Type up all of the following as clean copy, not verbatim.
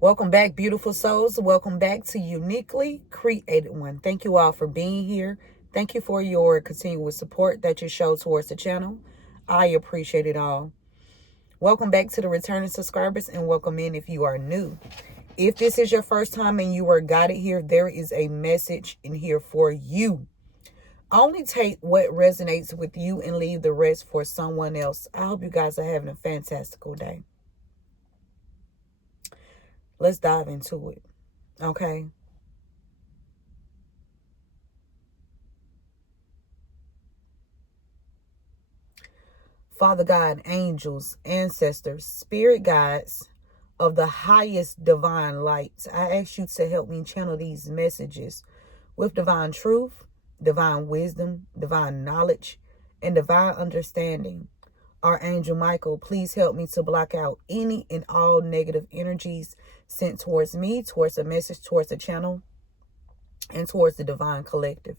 Welcome back, beautiful souls. Welcome back to Uniquely Created One. Thank you all for being here. Thank you for your continuous support that you show towards the channel. I appreciate it all. Welcome back to the returning subscribers and welcome in if you are new. If this is your first time and you are guided here, there is a message in here for you. Only take what resonates with you and leave the rest for someone else. I hope you guys are having a fantastical day. Let's dive into it. Okay. Father God, angels, ancestors, spirit guides of the highest divine lights, I ask you to help me channel these messages with divine truth, divine wisdom, divine knowledge, and divine understanding. Archangel Michael, please help me to block out any and all negative energies sent towards me, towards the message, towards the channel, and towards the divine collective.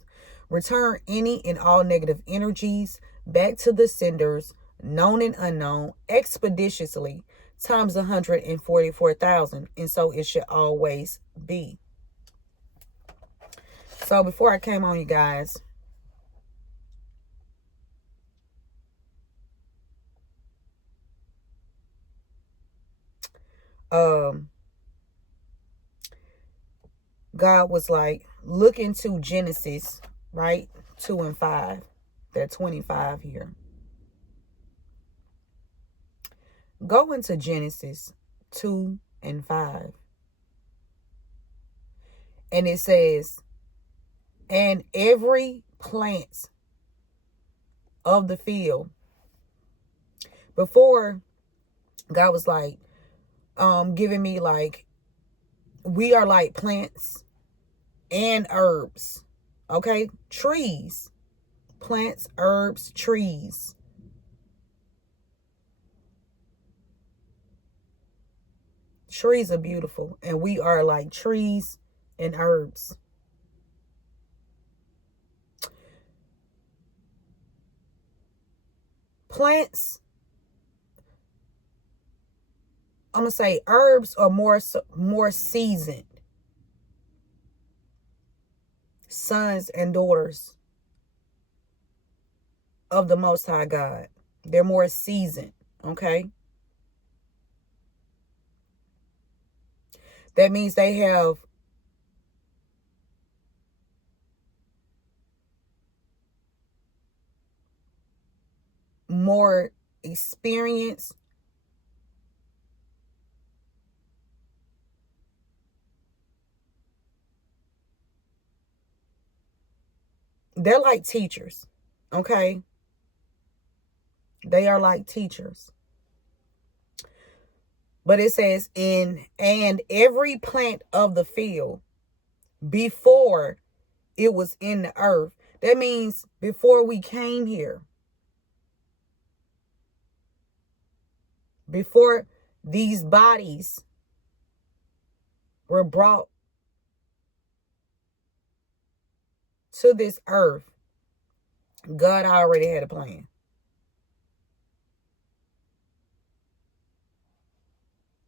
Return any and all negative energies back to the senders, known and unknown, expeditiously, times 144,000. And so it should always be. So before I came on, you guys, God was like, look into Genesis, right? 2 and 5. They're 25 here. Go into Genesis 2 and 5. And it says, and every plant of the field. Before, God was like, giving me like, we are like plants and herbs. Okay? Trees. Plants, herbs, trees. Trees are beautiful. And we are like trees and herbs. Plants, I'm going to say herbs are more seasoned. Sons and daughters of the Most High God. They're more seasoned, okay? That means they have more experience. They're like teachers, okay? They are like teachers. But it says, and every plant of the field before it was in the earth. That means before we came here. Before these bodies were brought to this earth, God already had a plan.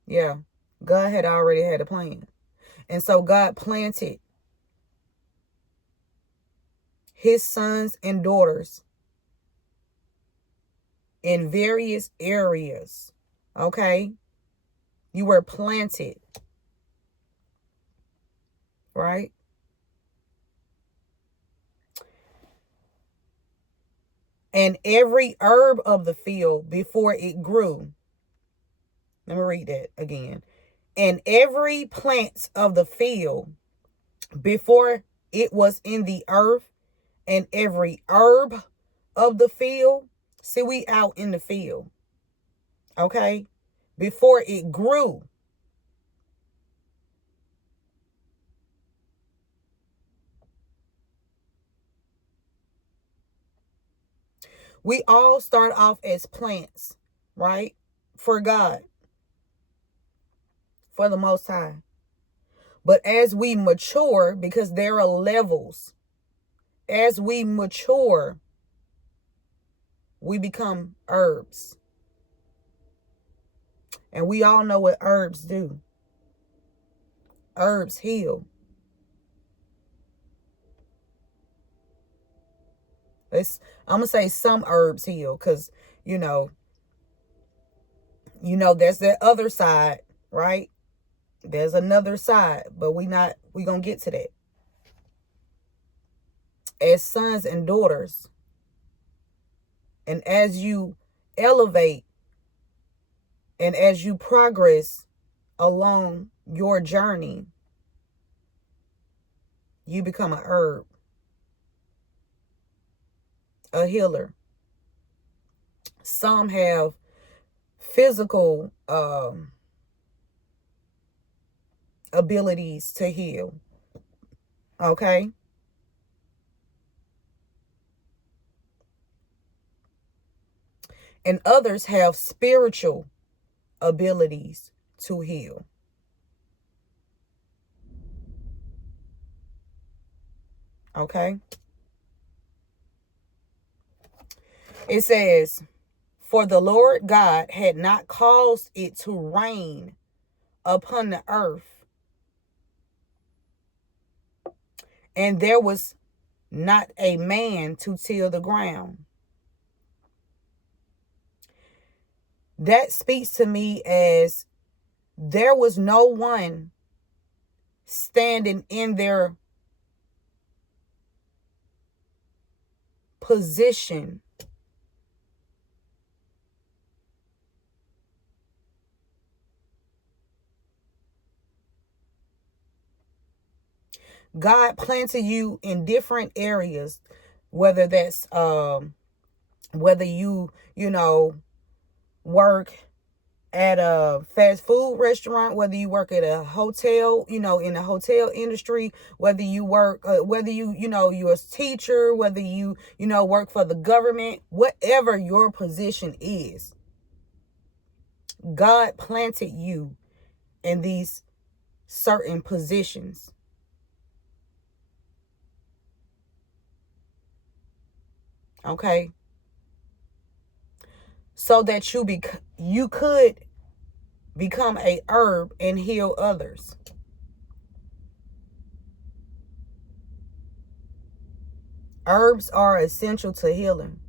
Yeah, God had already had a plan. And so God planted his sons and daughters in various areas. Okay? You were planted. Right? And every herb of the field before it grew. Let me read that again. And every plant of the field before it was in the earth, and every herb of the field. See, we out in the field. Okay? Before it grew. We all start off as plants, right? For God. For the Most High. But as we mature, because there are levels, as we mature, we become herbs. And we all know what herbs do. Herbs heal. I'm gonna say some herbs heal, because you know, there's that other side, right? There's another side, but we gonna get to that. As sons and daughters, and as you elevate and as you progress along your journey, you become a herb, a healer. Some have physical abilities to heal. Okay? And others have spiritual abilities to heal. Okay? It says, for the Lord God had not caused it to rain upon the earth, and there was not a man to till the ground. That speaks to me as there was no one standing in their position God planted you in different areas, whether that's whether you work at a fast food restaurant, whether you work at a hotel, in the hotel industry, whether you work, whether you're a teacher, whether you work for the government, whatever your position is, God planted you in these certain positions. Okay? So that you could become a herb and heal others. Herbs are essential to healing.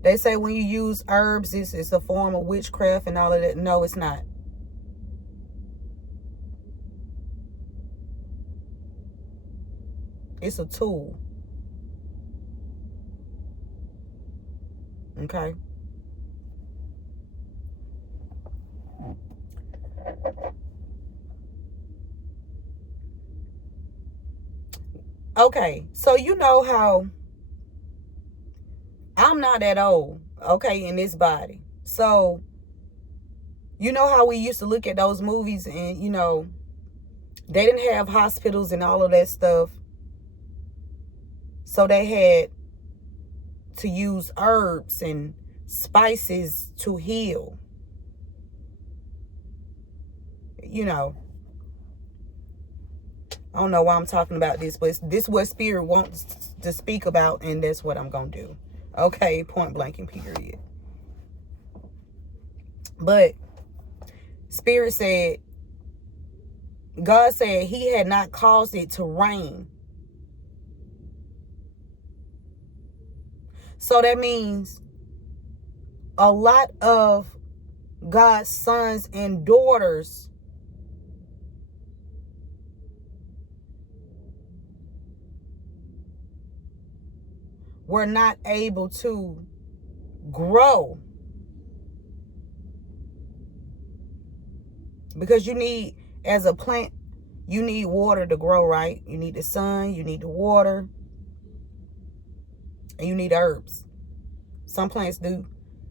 They say when you use herbs, it's a form of witchcraft and all of that. No, it's not. It's a tool. Okay? Okay, so you know how I'm not that old, okay, in this body. So, you know how we used to look at those movies and, they didn't have hospitals and all of that stuff. So they had to use herbs and spices to heal. I don't know why I'm talking about this, but this is what Spirit wants to speak about, and that's what I'm going to do. Okay, point blank and period. But Spirit said, God said he had not caused it to rain. So that means a lot of God's sons and daughters were not able to grow. Because as a plant, you need water to grow, right? You need the sun, you need the water, and you need herbs. Some plants do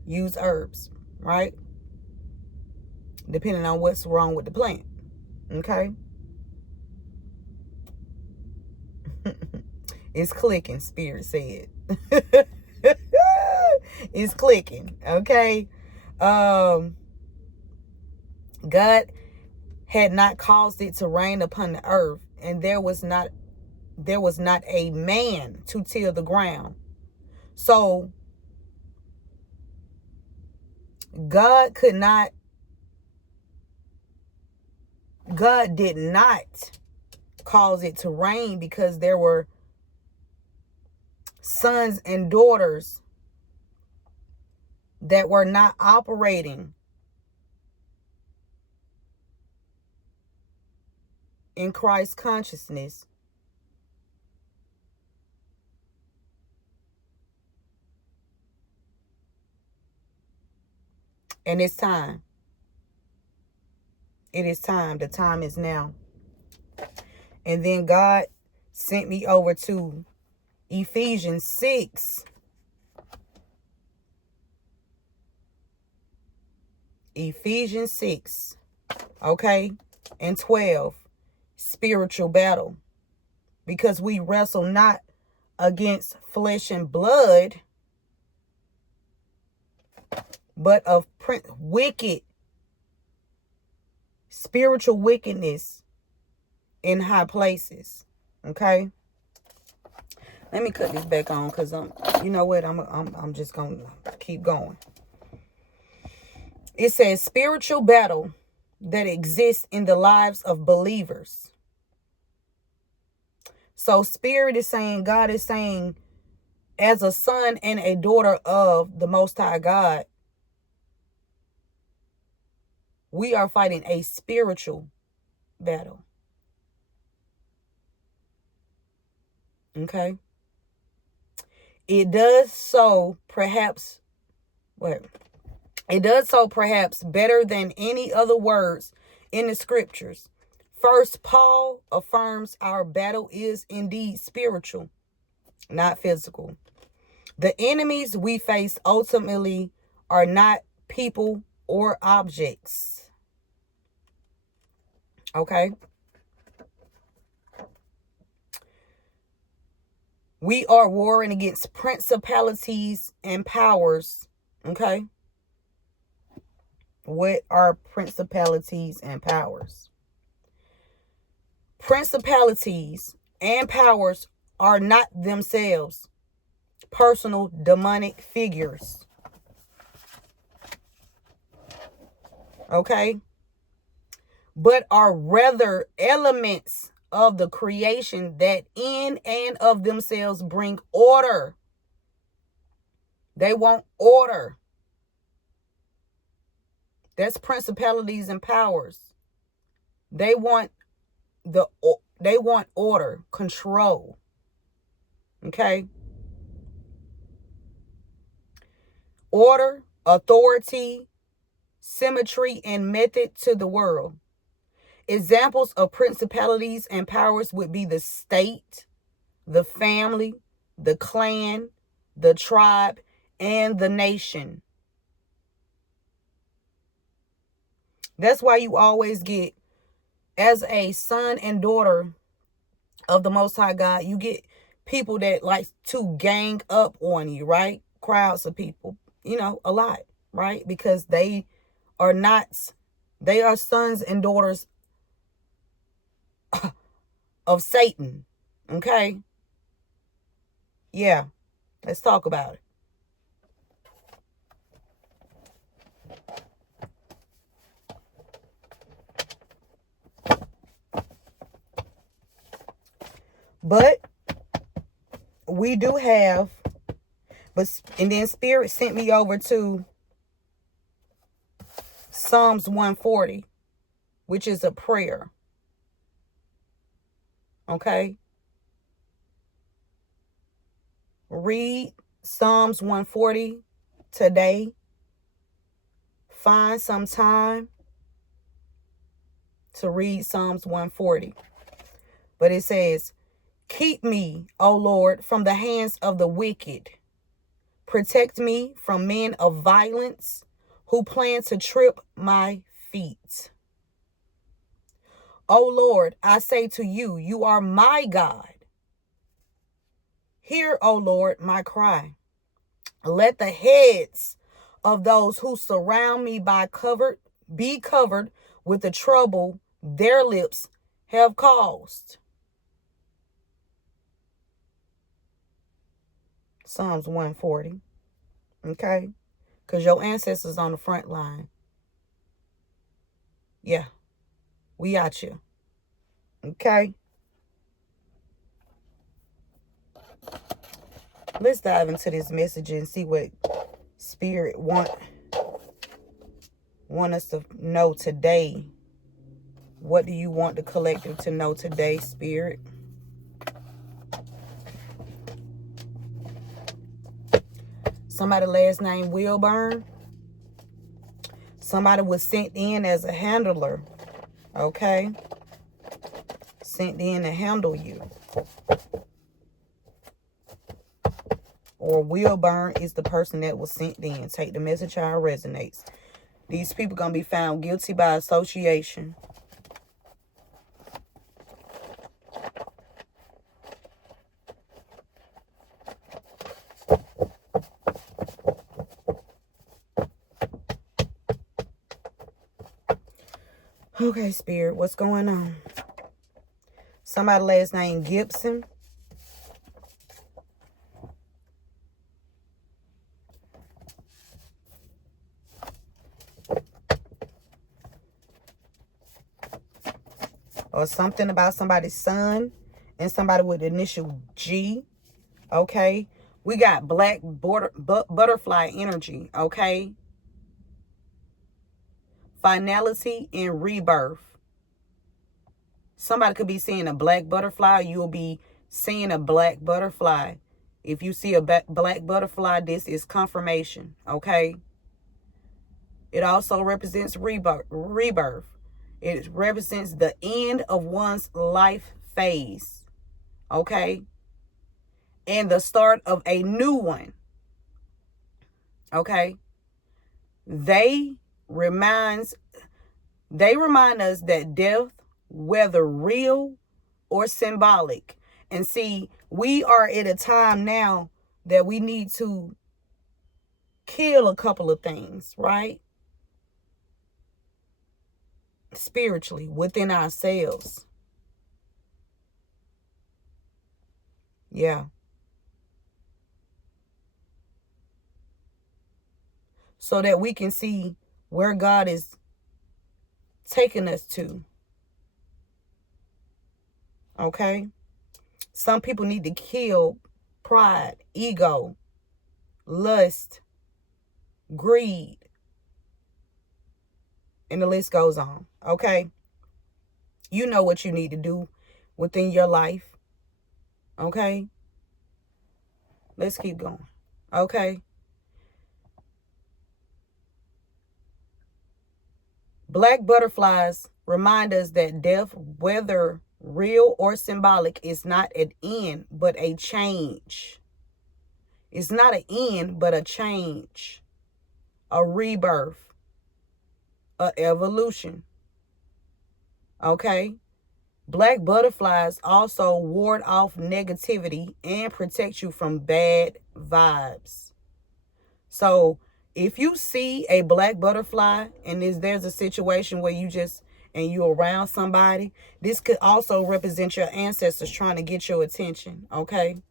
use herbs, right? Depending on what's wrong with the plant. Okay? It's clicking, Spirit said. It's clicking, okay? God had not caused it to rain upon the earth, and there was not a man to till the ground. So God did not cause it to rain because there were sons and daughters that were not operating in Christ consciousness. And it's time. It is time. The time is now. And then God sent me over to Ephesians 6. Ephesians 6. Okay? And 12. Spiritual battle. Because we wrestle not against flesh and blood, but of spiritual wickedness in high places. Okay? Let me cut this back on because you know what? I'm just gonna keep going. It says spiritual battle that exists in the lives of believers. So Spirit is saying, God is saying, as a son and a daughter of the Most High God, we are fighting a spiritual battle. Okay? It does so perhaps better than any other words in the scriptures. First, Paul affirms our battle is indeed spiritual, not physical. The enemies we face ultimately are not people or objects. Okay? We are warring against principalities and powers. Okay? What are principalities and powers? Principalities and powers are not themselves personal demonic figures. Okay? But are rather elements of the creation that in and of themselves bring order. They want order. That's principalities and powers. They want order, control. Okay? Order, authority, symmetry, and method to the world. Examples of principalities and powers would be the state, the family, the clan, the tribe, and the nation. That's why you always get, as a son and daughter of the Most High God, you get people that like to gang up on you, right? Crowds of people, a lot, right? Because they are sons and daughters of Satan. Okay? Yeah. Let's talk about it. But we do have, and then Spirit sent me over to Psalms 140, which is a prayer. Okay? Read Psalms 140 today. Find some time to read Psalms 140. But it says, keep me, O Lord, from the hands of the wicked. Protect me from men of violence who plan to trip my feet. O Lord, I say to you, you are my God. Hear, O Lord, my cry. Let the heads of those who surround me be covered with the trouble their lips have caused. Psalms 140. Okay. Because your ancestors on the front line. Yeah. We out you. Okay. Let's dive into this message and see what Spirit want us to know today. What do you want the collective to know today, Spirit? Somebody last name Wilburn. Somebody was sent in as a handler. Okay. Sent in to handle you. Or Wilburn is the person that was sent in. Take the message how it resonates. These people going to be found guilty by association. Okay, Spirit, what's going on? Somebody last name Gibson. Or something about somebody's son and somebody with the initial G. Okay. We got black butterfly energy. Okay. Finality and rebirth. Somebody could be seeing a black butterfly. You'll be seeing a black butterfly. If you see a black butterfly, this is confirmation. Okay. It also represents rebirth. It represents the end of one's life phase. Okay. And the start of a new one. Okay. They remind us that death, whether real or symbolic. And see, we are at a time now that we need to kill a couple of things, right? Spiritually, within ourselves. Yeah. So that we can see where God is taking us to. Okay? Some people need to kill pride, ego, lust, greed. And the list goes on. Okay? You know what you need to do within your life. Okay? Let's keep going. Okay? Black butterflies remind us that death, whether real or symbolic, is not an end, but a change. It's not an end, but a change. A rebirth. A evolution. Okay? Black butterflies also ward off negativity and protect you from bad vibes. So if you see a black butterfly and there's a situation where you're around somebody, this could also represent your ancestors trying to get your attention. Okay?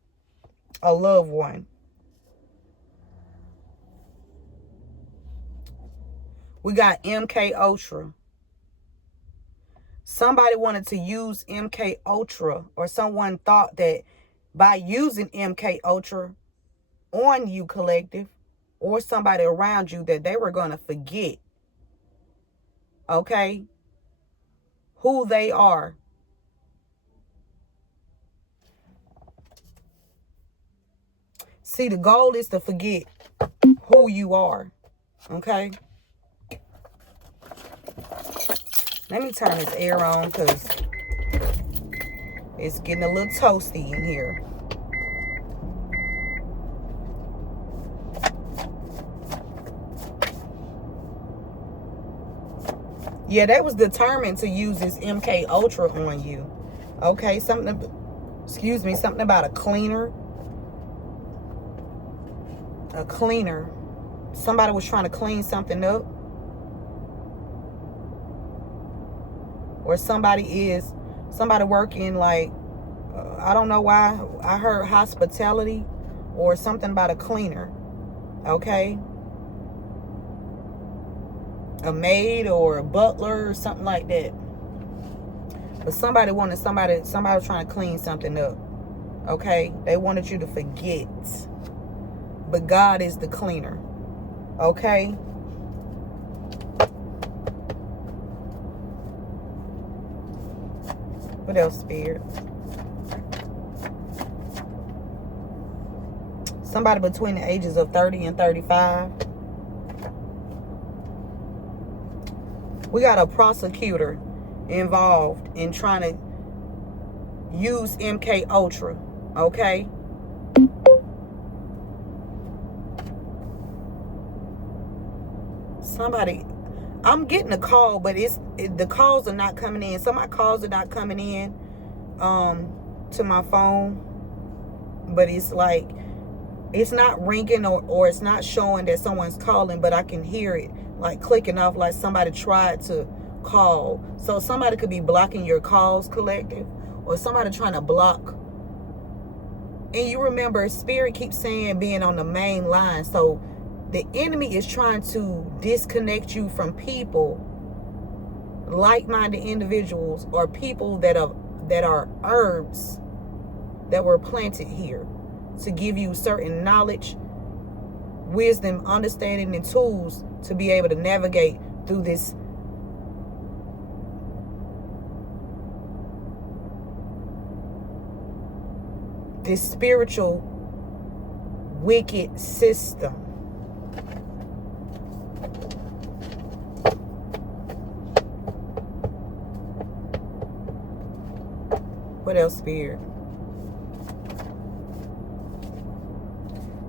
A loved one. We got MK Ultra. Somebody wanted to use MK Ultra, or someone thought that by using MK Ultra on you, collective, or somebody around you, that they were going to forget, okay, who they are. See, the goal is to forget who you are, okay? Let me turn this air on because it's getting a little toasty in here. Yeah, that was determined to use this MK Ultra on you. Okay, something about a cleaner. A cleaner. Somebody was trying to clean something up. Or somebody working like, I don't know why I heard hospitality or something about a cleaner. Okay. a maid or a butler or something like that. But somebody was trying to clean something up. Okay? They wanted you to forget. But God is the cleaner. Okay? What else, Spirit? Somebody between the ages of 30 and 35. We got a prosecutor involved in trying to use MK Ultra. Okay? Somebody, I'm getting a call, but the calls are not coming in. Some of my calls are not coming in to my phone. But it's like, it's not ringing or it's not showing that someone's calling, but I can hear it like clicking off, like somebody tried to call. So somebody could be blocking your calls, collective, or somebody trying to block. And you remember, Spirit keeps saying being on the main line. So the enemy is trying to disconnect you from people, like-minded individuals, or people that are herbs that were planted here to give you certain knowledge, wisdom, understanding, and tools to be able to navigate through this spiritual wicked system. What else, Spirit?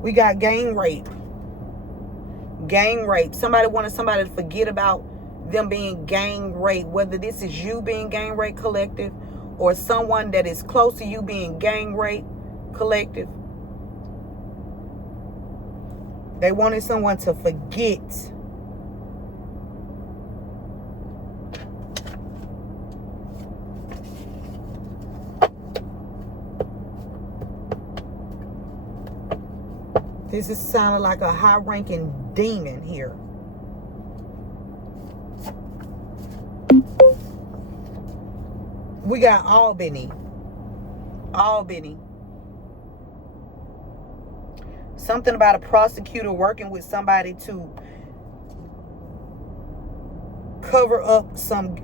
We got gang rape. Gang rape. Somebody wanted somebody to forget about them being gang raped. Whether this is you being gang raped, collective, or someone that is close to you being gang raped, collective. They wanted someone to forget. This is sounding like a high-ranking demon here. We got Albany. Albany. Something about a prosecutor working with somebody to cover up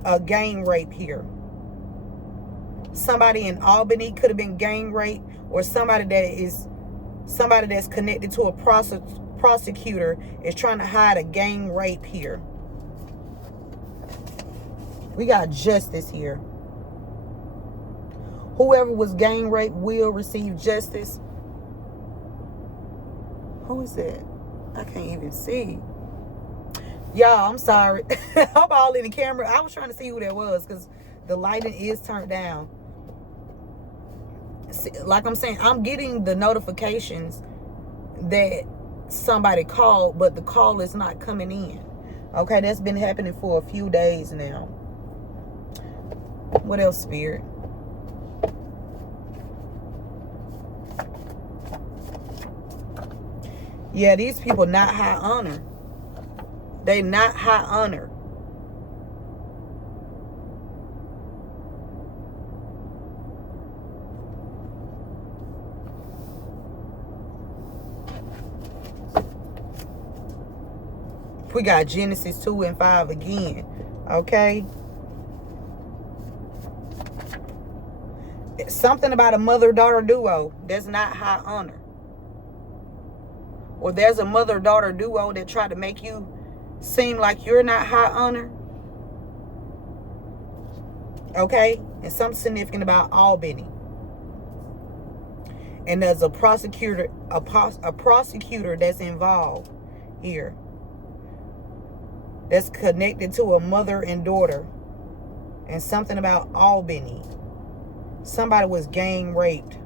a gang rape here. Somebody in Albany could have been gang rape, or somebody that's connected to a prosecutor is trying to hide a gang rape here. We got justice here. Whoever was gang raped will receive justice. Who is that? I can't even see. Y'all, I'm sorry. I'm all in the camera. I was trying to see who that was because the lighting is turned down. Like I'm saying, I'm getting the notifications that somebody called, but the call is not coming in. Okay, that's been happening for a few days now. What else, Spirit? Yeah, these people not high honor. They not high honor. We got Genesis 2 and 5 again. Okay. Something about a mother-daughter duo that's not high honor. Or there's a mother-daughter duo that try to make you seem like you're not high honor. Okay? And something significant about Albany. And there's a prosecutor that's involved here. That's connected to a mother and daughter. And something about Albany. Somebody was gang raped.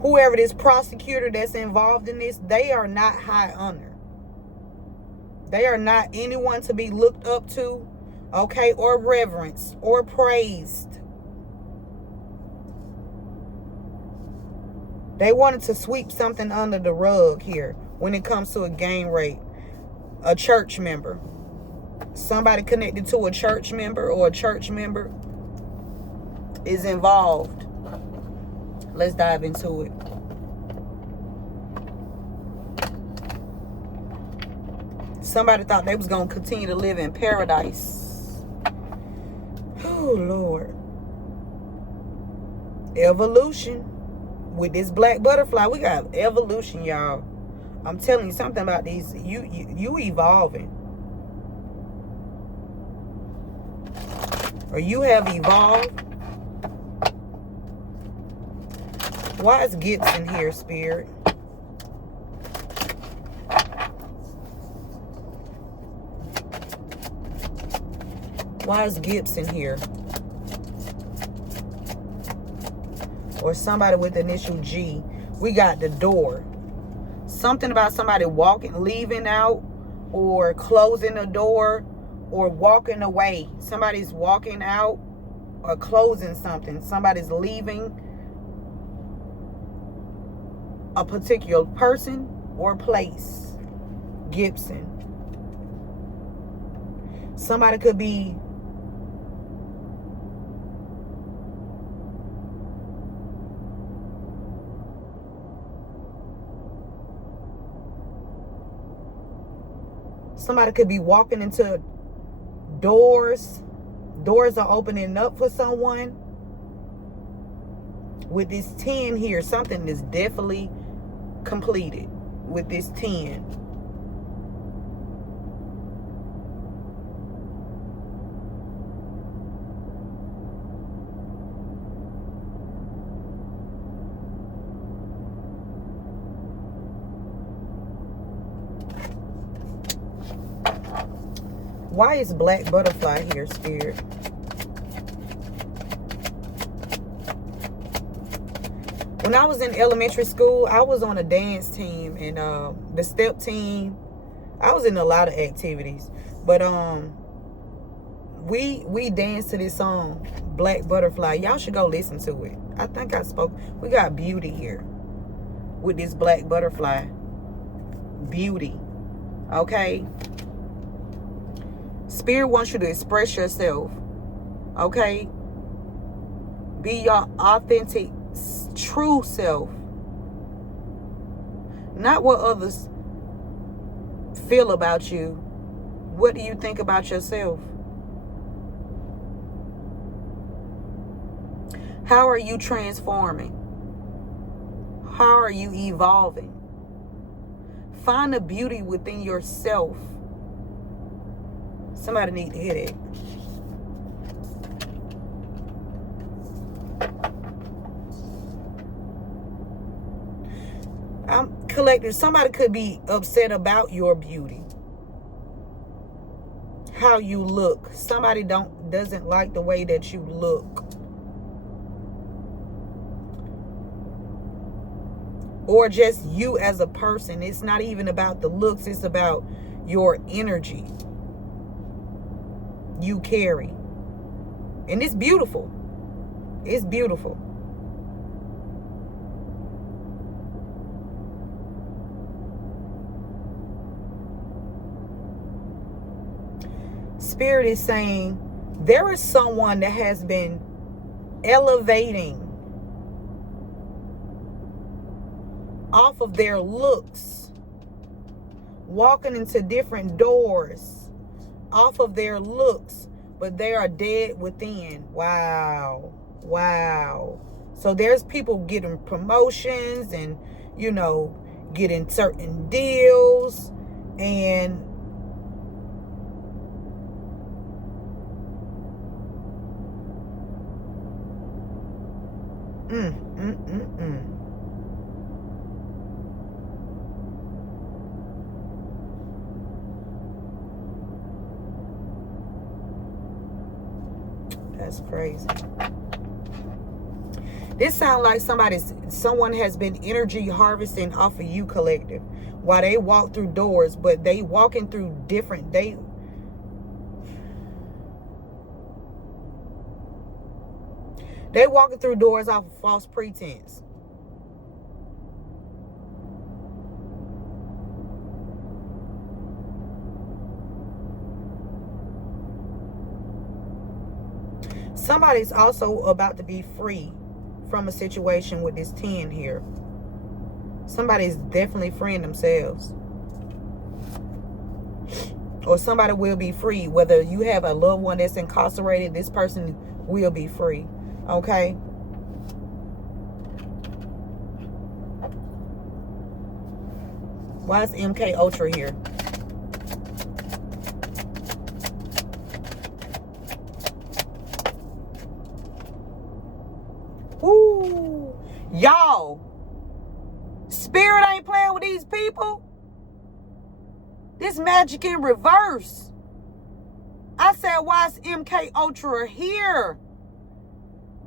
Whoever this prosecutor that's involved in this, they are not high honor. They are not anyone to be looked up to okay, or reverenced or praised. They wanted to sweep something under the rug here when it comes to a gang rape. A church member. Somebody connected to a church member or a church member is involved. Let's dive into it. Somebody thought they was going to continue to live in paradise. Oh, Lord. Evolution. With this black butterfly, we got evolution, y'all. I'm telling you something about these. You evolving. Or you have evolved. Why is Gibson here, Spirit? Why is Gibson here? Or somebody with the initial G. We got the door. Something about somebody walking, leaving out, or closing the door, or walking away. Somebody's walking out or closing something. Somebody's leaving a particular person or place. Gibson. Somebody could be walking into doors. Doors are opening up for someone. With this 10 here, something is definitely completed with this 10. Why is black butterfly here, Spirit? When I was in elementary school, I was on a dance team and the step team. I was in a lot of activities, but we danced to this song, Black Butterfly. Y'all should go listen to it. I think I spoke. We got beauty here with this black butterfly. Beauty, okay. Spirit wants you to express yourself, okay? Be your authentic, true self. Not what others feel about you. What do you think about yourself? How are you transforming? How are you evolving? Find the beauty within yourself. Somebody need to hear it. I'm collecting. Somebody could be upset about your beauty. How you look. Somebody doesn't like the way that you look. Or just you as a person. It's not even about the looks. It's about your energy you carry. And it's beautiful. It's beautiful. Spirit is saying there is someone that has been elevating off of their looks, walking into different doors off of their looks, but they are dead within. Wow. Wow. So there's people getting promotions and, you know, getting certain deals and That's crazy. This sounds like someone has been energy harvesting off of you, collective, while they walk through doors, but they walking through different, They walking through doors off of false pretense. Somebody's also about to be free from a situation with this 10 here. Somebody's definitely freeing themselves. Or somebody will be free. Whether you have a loved one that's incarcerated, this person will be free. Okay? Why is MK Ultra here? Woo! Y'all, Spirit ain't playing with these people. This magic in reverse. I said, why is MK Ultra here?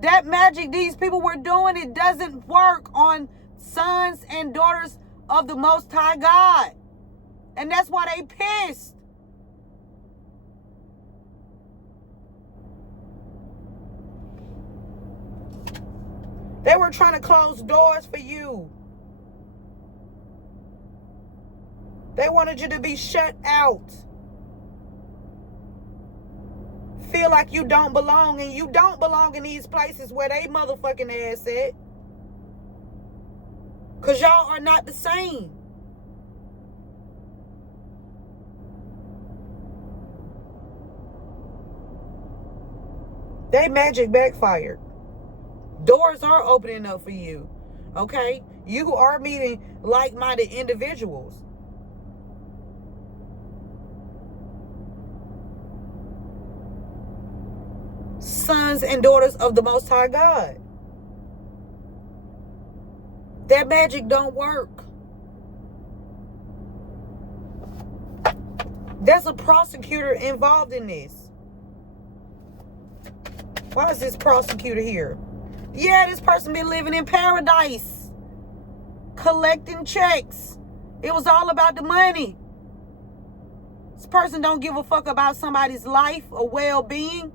That magic these people were doing, it doesn't work on sons and daughters of the Most High God. And that's why they pissed. They were trying to close doors for you. They wanted you to be shut out. Feel like you don't belong, and you don't belong in these places where they motherfucking ass at. Because y'all are not the same. They magic backfired. Doors are opening up for you. Okay? You are meeting like-minded individuals. Sons and daughters of the Most High God. That magic don't work. There's a prosecutor involved in this. Why is this prosecutor here? Yeah, this person been living in paradise, collecting checks. It was all about the money. This person don't give a fuck about somebody's life or well-being.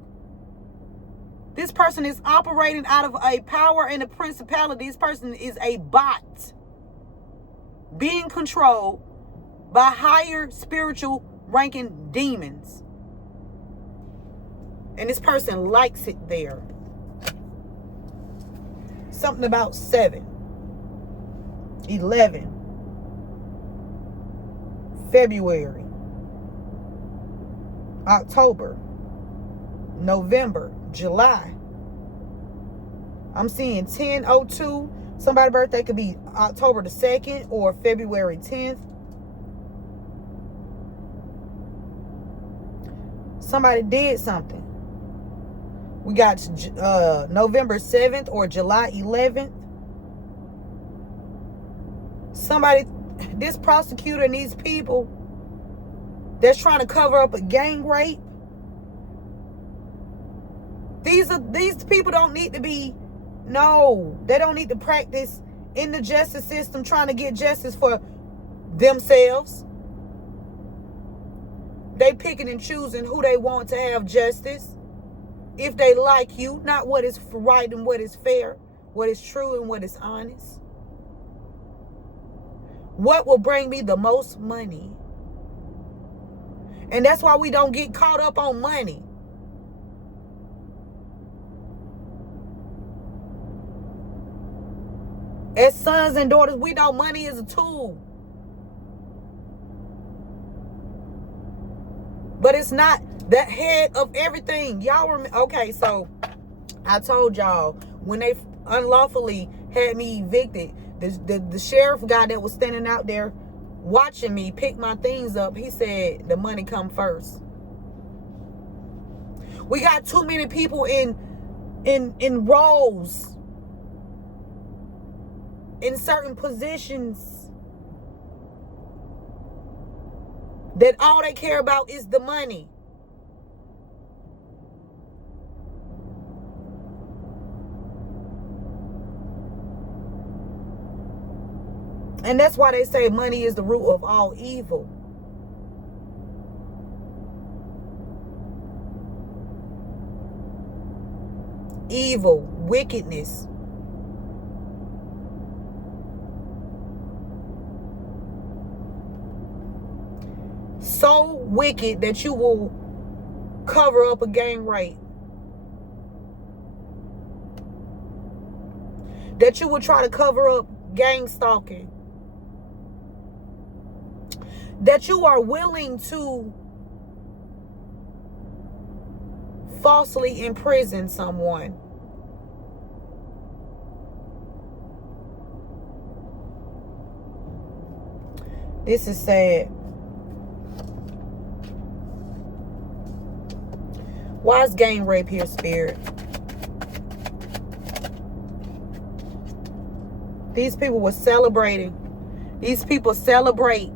This person is operating out of a power and a principality. This person is a bot being controlled by higher spiritual ranking demons. And this person likes it there. Something about 7, 11, February, October, November, July. I'm seeing 10/02. Somebody's birthday could be October the 2nd or February 10th. Somebody did something. We got November 7th or July 11th. Somebody, this prosecutor and these people that's trying to cover up a gang rape. These people don't need to be, no, they don't need to practice in the justice system trying to get justice for themselves. They picking and choosing who they want to have justice. If they like you, not what is right and what is fair, what is true and what is honest. What will bring me the most money? And that's why we don't get caught up on money. As sons and daughters, we know money is a tool. But it's not the head of everything. Y'all remember? Okay, so I told y'all when they unlawfully had me evicted, the sheriff guy that was standing out there watching me pick my things up, he said the money come first. We got too many people in roles, in certain positions, that all they care about is the money. And that's why they say money is the root of all evil. evil, wickedness. So wicked that you will cover up a gang rape. That you will try to cover up gang stalking. That you are willing to falsely imprison someone. This is sad. Why is gang rape here, Spirit? These people were celebrating. These people celebrate.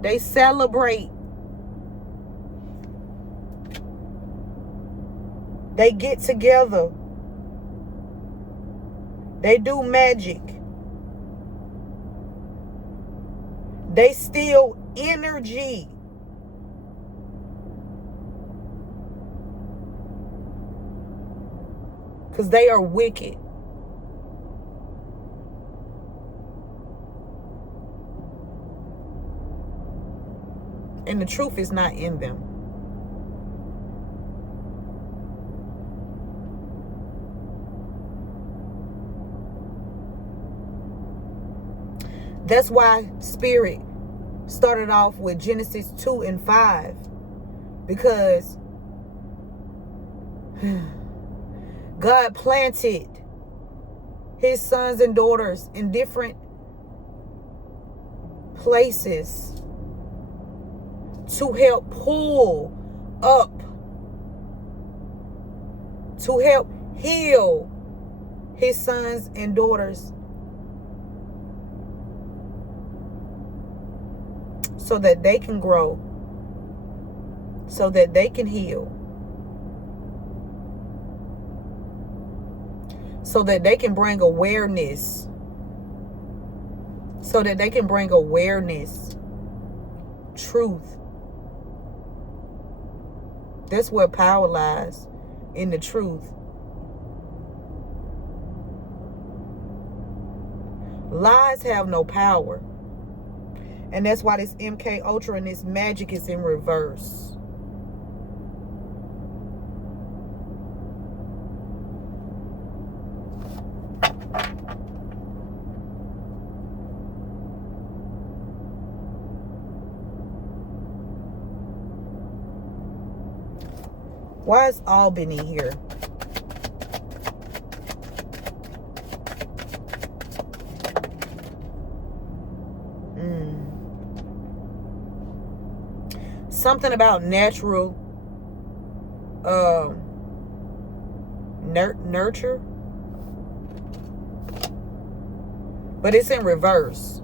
They celebrate. They get together. They do magic. They steal energy. Because they are wicked. And the truth is not in them. That's why Spirit started off with Genesis 2 and 5. Because God planted his sons and daughters in different places to help pull up, to help heal his sons and daughters, so that they can grow, so that they can heal, so that they can bring awareness, truth. That's where power lies, in the truth. Lies have no power. And that's why this MK Ultra and this magic is in reverse. Why is Albany here? Something about natural nurture, but it's in reverse.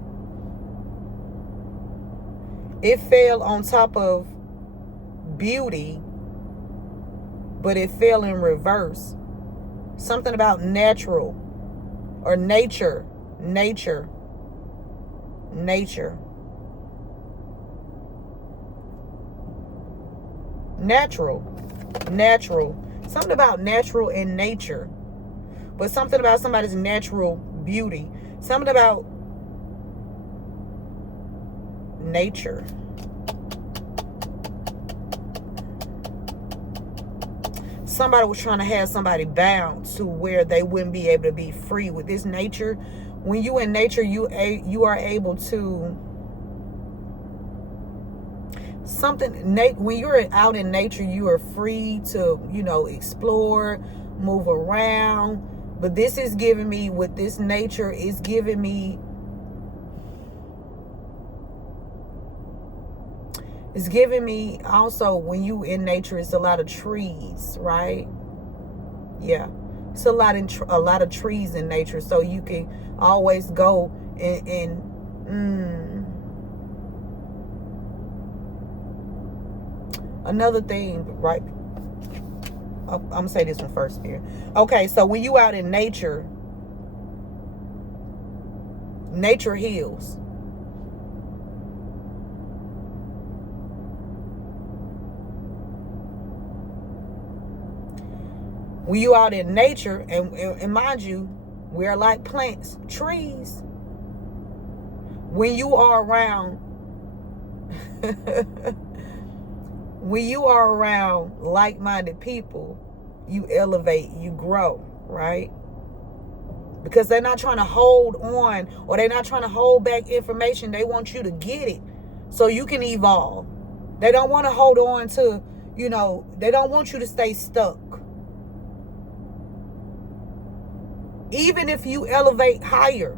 It fell on top of beauty, but it fell in reverse. Something about natural or nature. Natural. Something about natural and nature. But something about somebody's natural beauty. Something about nature. Somebody was trying to have somebody bound to where they wouldn't be able to be free with this nature. When you in nature, you are able to when you're out in nature, you are free to, explore, move around. But this is giving me, with this nature, is giving me, also, when you in nature, it's a lot of trees, right? Yeah, it's a lot of trees in nature, so you can always go and another thing, right? I'm gonna say this one first here. Okay, so when you out in nature, nature heals. When you out in nature, and mind you, we are like plants, trees. When you are around, when you are around like-minded people, you elevate, you grow, right? Because they're not trying to hold on, or they're not trying to hold back information. They want you to get it so you can evolve. They don't want to hold on to, they don't want you to stay stuck. Even if you elevate higher,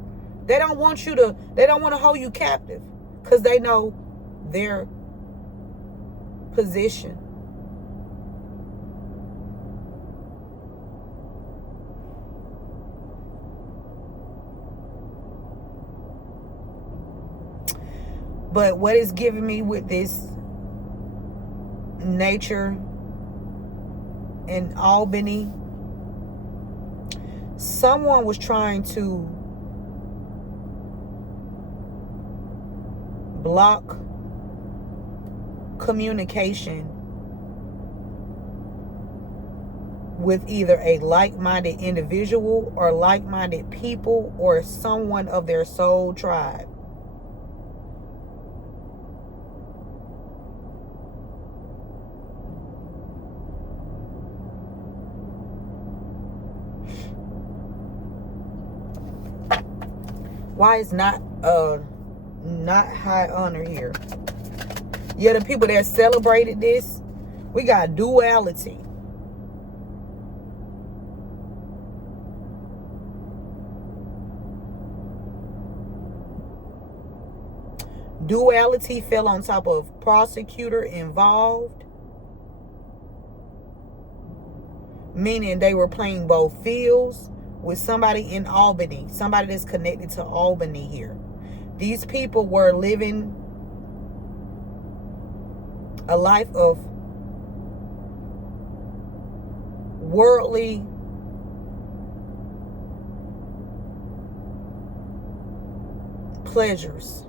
they don't want to hold you captive, because they know their position. But what is giving me with this nature in Albany, someone was trying to block communication with either a like-minded individual or like-minded people or someone of their soul tribe. Why is not high honor here? Yeah, the people that celebrated this, we got duality. Duality fell on top of prosecutor involved, meaning they were playing both fields with somebody in Albany, somebody that's connected to Albany here. These people were living a life of worldly pleasures.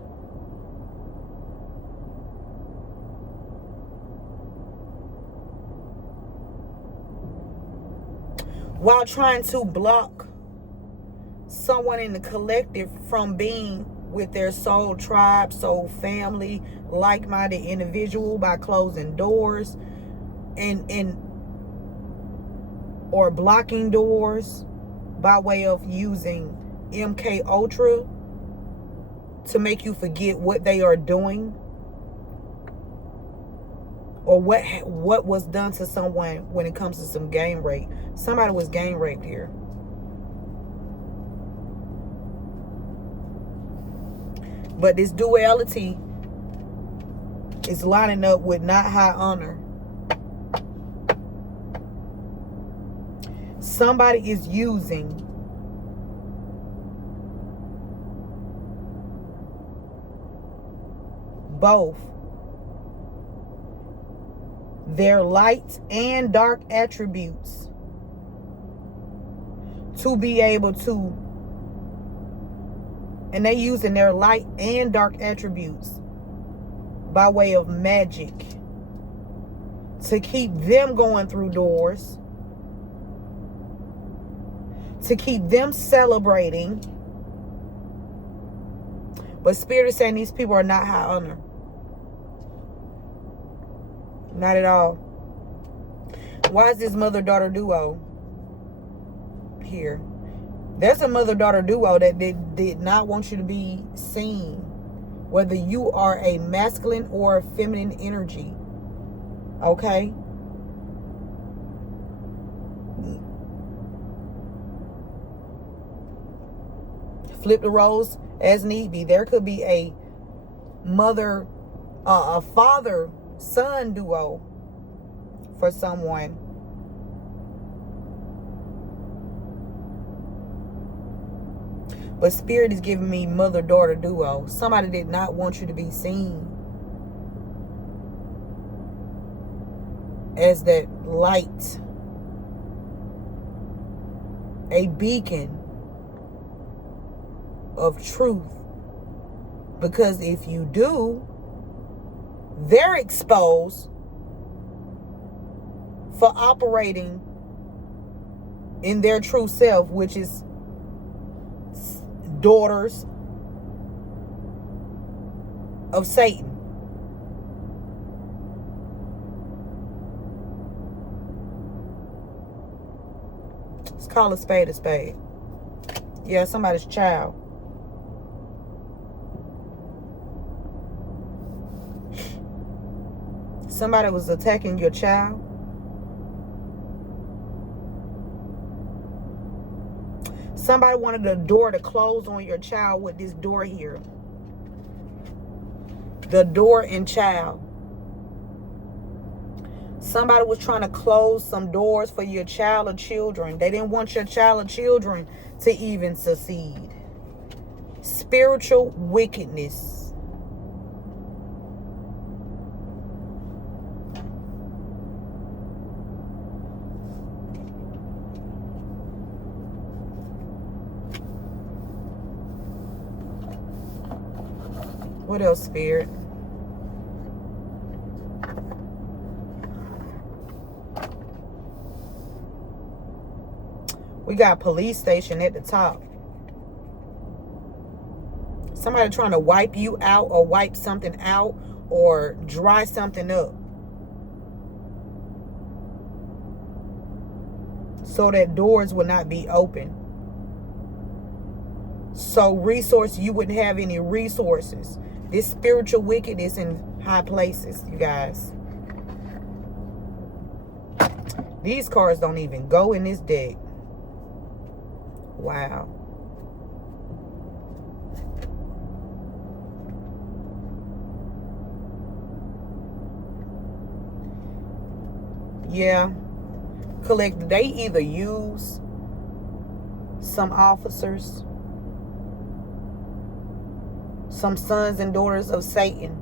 While trying to block someone in the collective from being with their soul tribe, soul family, like-minded individual by closing doors or blocking doors by way of using MK Ultra to make you forget what they are doing or what was done to someone when it comes to some gang rape. Somebody was gang raped here. But this duality is lining up with not high honor. Somebody is using both their light and dark attributes to be able to, and they using their light and dark attributes by way of magic to keep them going through doors, to keep them celebrating. But Spirit is saying these people are not high honor. Not at all. Why is this mother-daughter duo here? There's a mother-daughter duo that did not want you to be seen, whether you are a masculine or a feminine energy. Okay? Flip the roles as need be. There could be a father-son duo for someone. But Spirit is giving me mother-daughter duo. Somebody did not want you to be seen as that light, a beacon of truth. Because if you do, they're exposed for operating in their true self, which is daughters of Satan. Let's call a spade a spade. Yeah, somebody's child. Somebody was attacking your child. Somebody wanted the door to close on your child with this door here. The door and child. Somebody was trying to close some doors for your child or children. They didn't want your child or children to even succeed. Spiritual wickedness. What else, Spirit? We got police station at the top. Somebody trying to wipe you out or wipe something out or dry something up, so that doors will not be open. So you wouldn't have any resources. This spiritual wickedness in high places, you guys. These cards don't even go in this deck. Wow. Yeah. Collect. They either use some officers, some sons and daughters of Satan,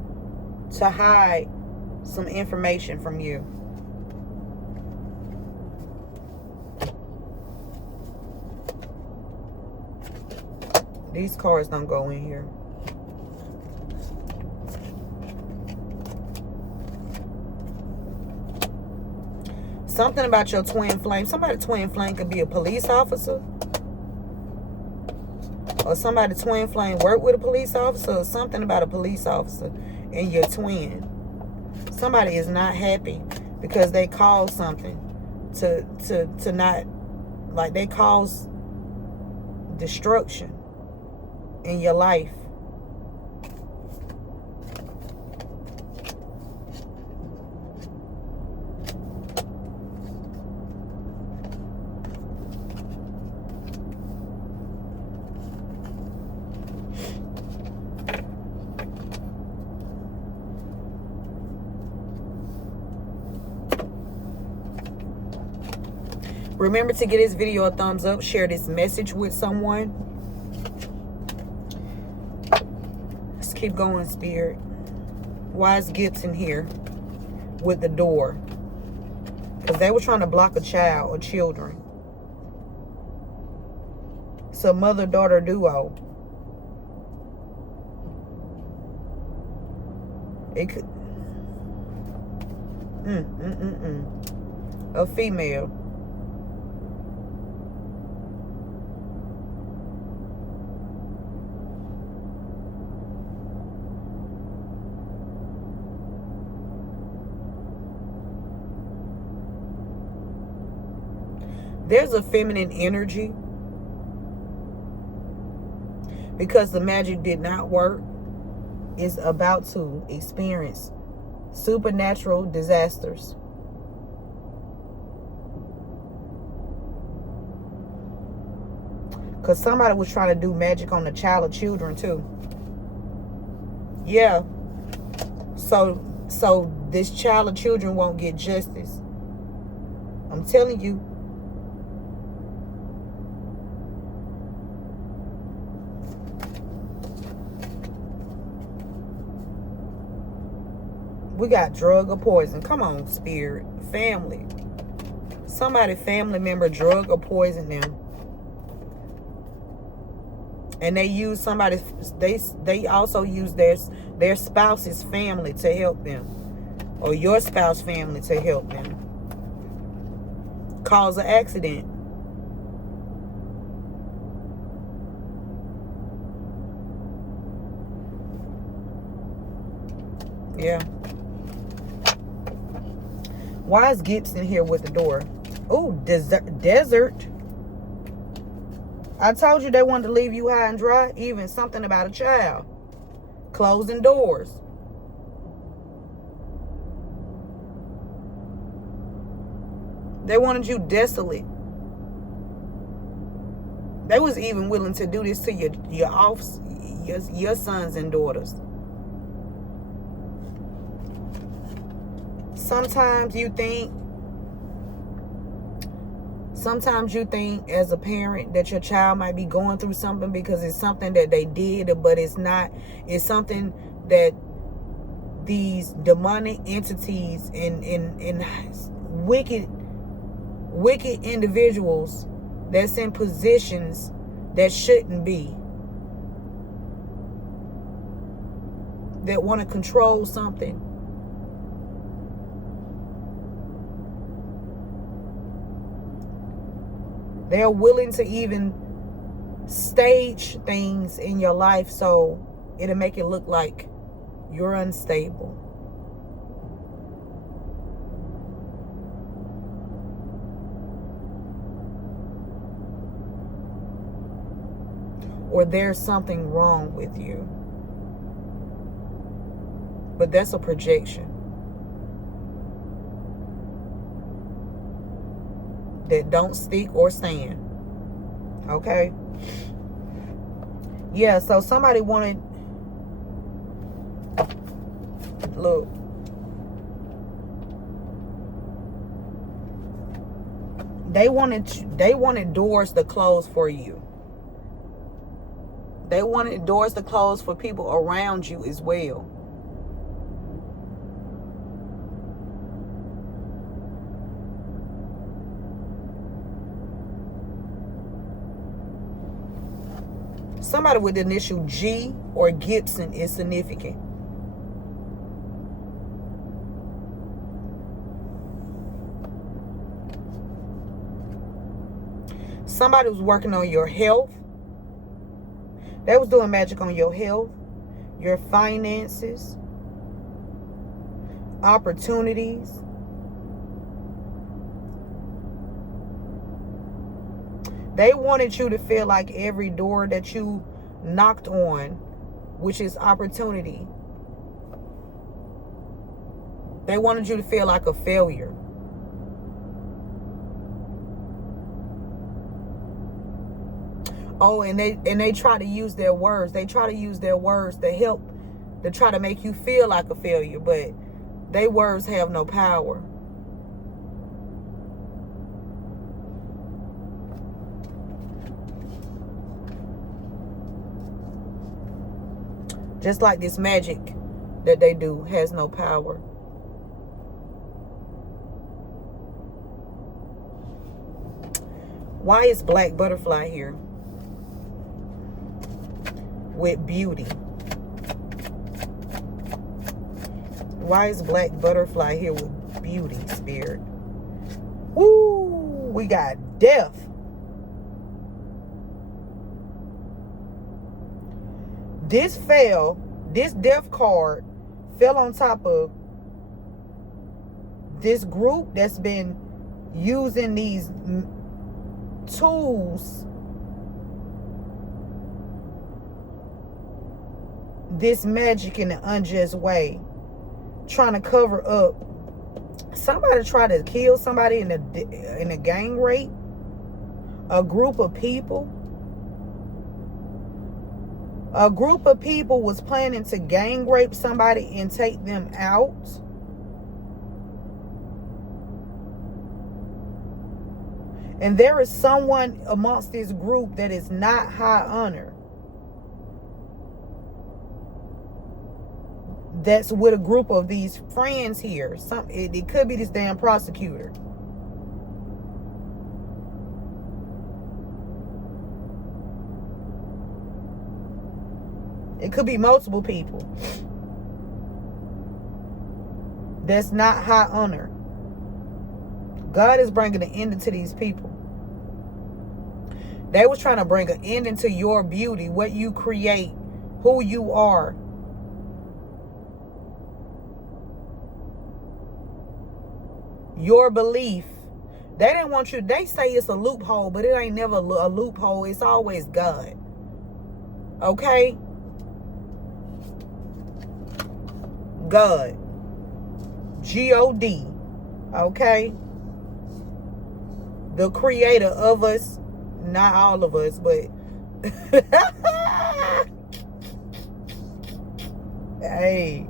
to hide some information from you. These cards don't go in here. Something about your twin flame. Somebody twin flame could be a police officer. Or somebody twin flame work with a police officer, or something about a police officer and your twin. Somebody is not happy because they caused something to not, like, they caused destruction in your life. Remember to give this video a thumbs up. Share this message with someone. Let's keep going, Spirit. Wise gifts in here with the door. Because they were trying to block a child or children. It's a mother-daughter duo. It could... A female. There's a feminine energy because the magic did not work. Is about to experience supernatural disasters. Because somebody was trying to do magic on the child or children too. Yeah. So this child or children won't get justice. I'm telling you. We got drug or poison. Come on, Spirit. Family. Somebody, family member, drug or poison them. And they use somebody, they also use their spouse's family to help them. Or your spouse's family to help them. Cause an accident. Yeah. Why is Gibson here with the door? Oh, desert. I told you they wanted to leave you high and dry. Even something about a child. Closing doors. They wanted you desolate. They was even willing to do this to your sons and daughters. Sometimes you think as a parent that your child might be going through something because it's something that they did, but it's not. It's something that these demonic entities and wicked individuals that's in positions that shouldn't be, that want to control something. They're willing to even stage things in your life so it'll make it look like you're unstable. Or there's something wrong with you. But that's a projection that don't stick or stand. Okay? Yeah, so somebody wanted, look, they wanted doors to close for you. They wanted doors to close for people around you as well. Somebody with the initial G or Gibson is significant. Somebody was working on your health. They was doing magic on your health, your finances, opportunities. They wanted you to feel like every door that you knocked on, which is opportunity, they wanted you to feel like a failure. Oh, and they try to use their words. They try to use their words to help, to try to make you feel like a failure, but their words have no power. Just like this magic that they do has no power. Why is black butterfly here? With beauty. Why is black butterfly here with beauty, spirit? Woo! We got death. This death card fell on top of this group that's been using these tools, this magic in an unjust way, trying to cover up. Somebody tried to kill somebody in a gang rape. A group of people was planning to gang rape somebody and take them out. And there is someone amongst this group that is not high honor, that's with a group of these friends here. It could be this damn prosecutor. It could be multiple people that's not high honor. God is bringing an end to these people. They was trying to bring an end into your beauty, what you create, who you are. your belief. They didn't want you. They say it's a loophole, but it ain't never a loophole. It's always God. Okay? God. God. Okay? The creator of us. Not all of us, but hey,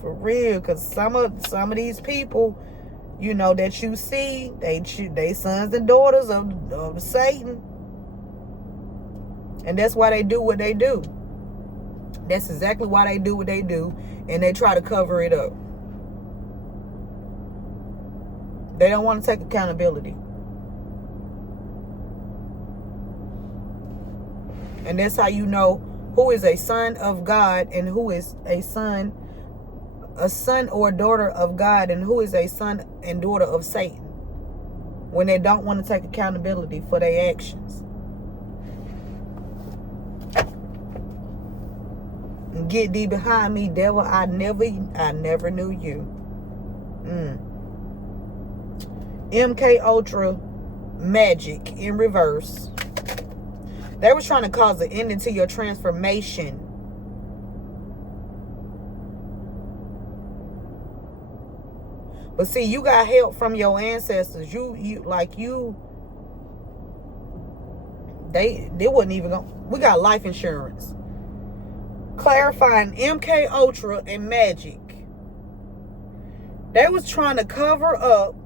for real, because some of these people, you know, that you see, they sons and daughters of Satan, and that's why they do what they do. That's exactly why they do what they do, and they try to cover it up. They don't want to take accountability. And that's how you know who is a son of God and who is a son or daughter of God, and who is a son and daughter of Satan, when they don't want to take accountability for their actions. Get thee behind me, devil. I never knew you. MK Ultra magic in reverse. They were trying to cause an ending to your transformation. But see, you got help from your ancestors. They wasn't even going. We got life insurance. Clarifying MK Ultra and magic. They was trying to cover up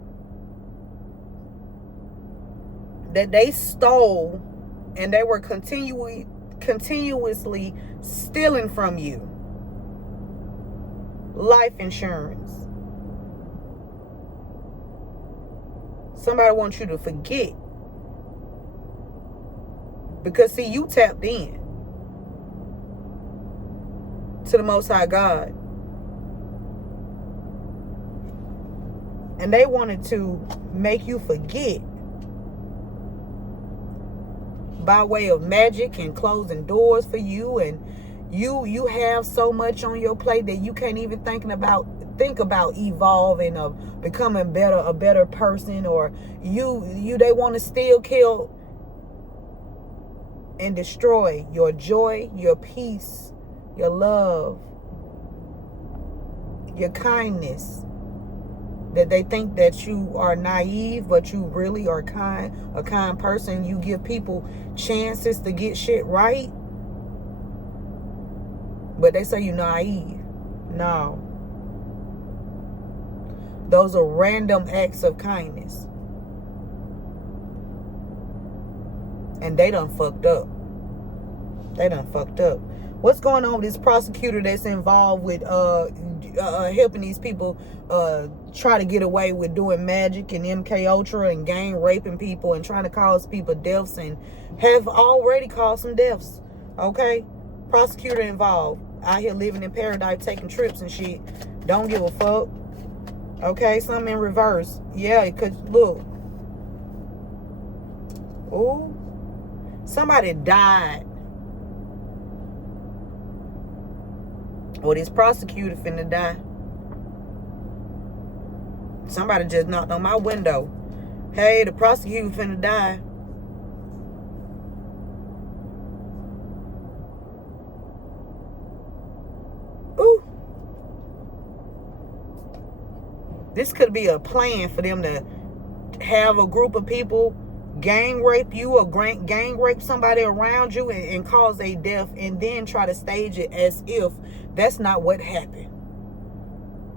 that they stole, and they were continuously stealing from you life insurance. Somebody wants you to forget, because see, you tapped in to the Most High God, and they wanted to make you forget by way of magic and closing doors for you, and you have so much on your plate that you can't even think about evolving or becoming a better person, or they want to steal, kill, and destroy your joy, your peace, your love, your kindness. That they think that you are naive, but you really are a kind person. You give people chances to get shit right, but they say you're naive. No. Those are random acts of kindness. And they done fucked up. What's going on with this prosecutor that's involved with helping these people try to get away with doing magic and MK Ultra and gang raping people and trying to cause people deaths, and have already caused some deaths? Okay? Prosecutor involved. Out here living in paradise, taking trips and shit. Don't give a fuck. Okay? Something in reverse. Yeah, because look. Ooh. Somebody died. Or this prosecutor finna die. Somebody just knocked on my window. Hey, the prosecutor finna die. Ooh. This could be a plan for them to have a group of people gang rape you, or gang rape somebody around you, and cause a death, and then try to stage it as if that's not what happened.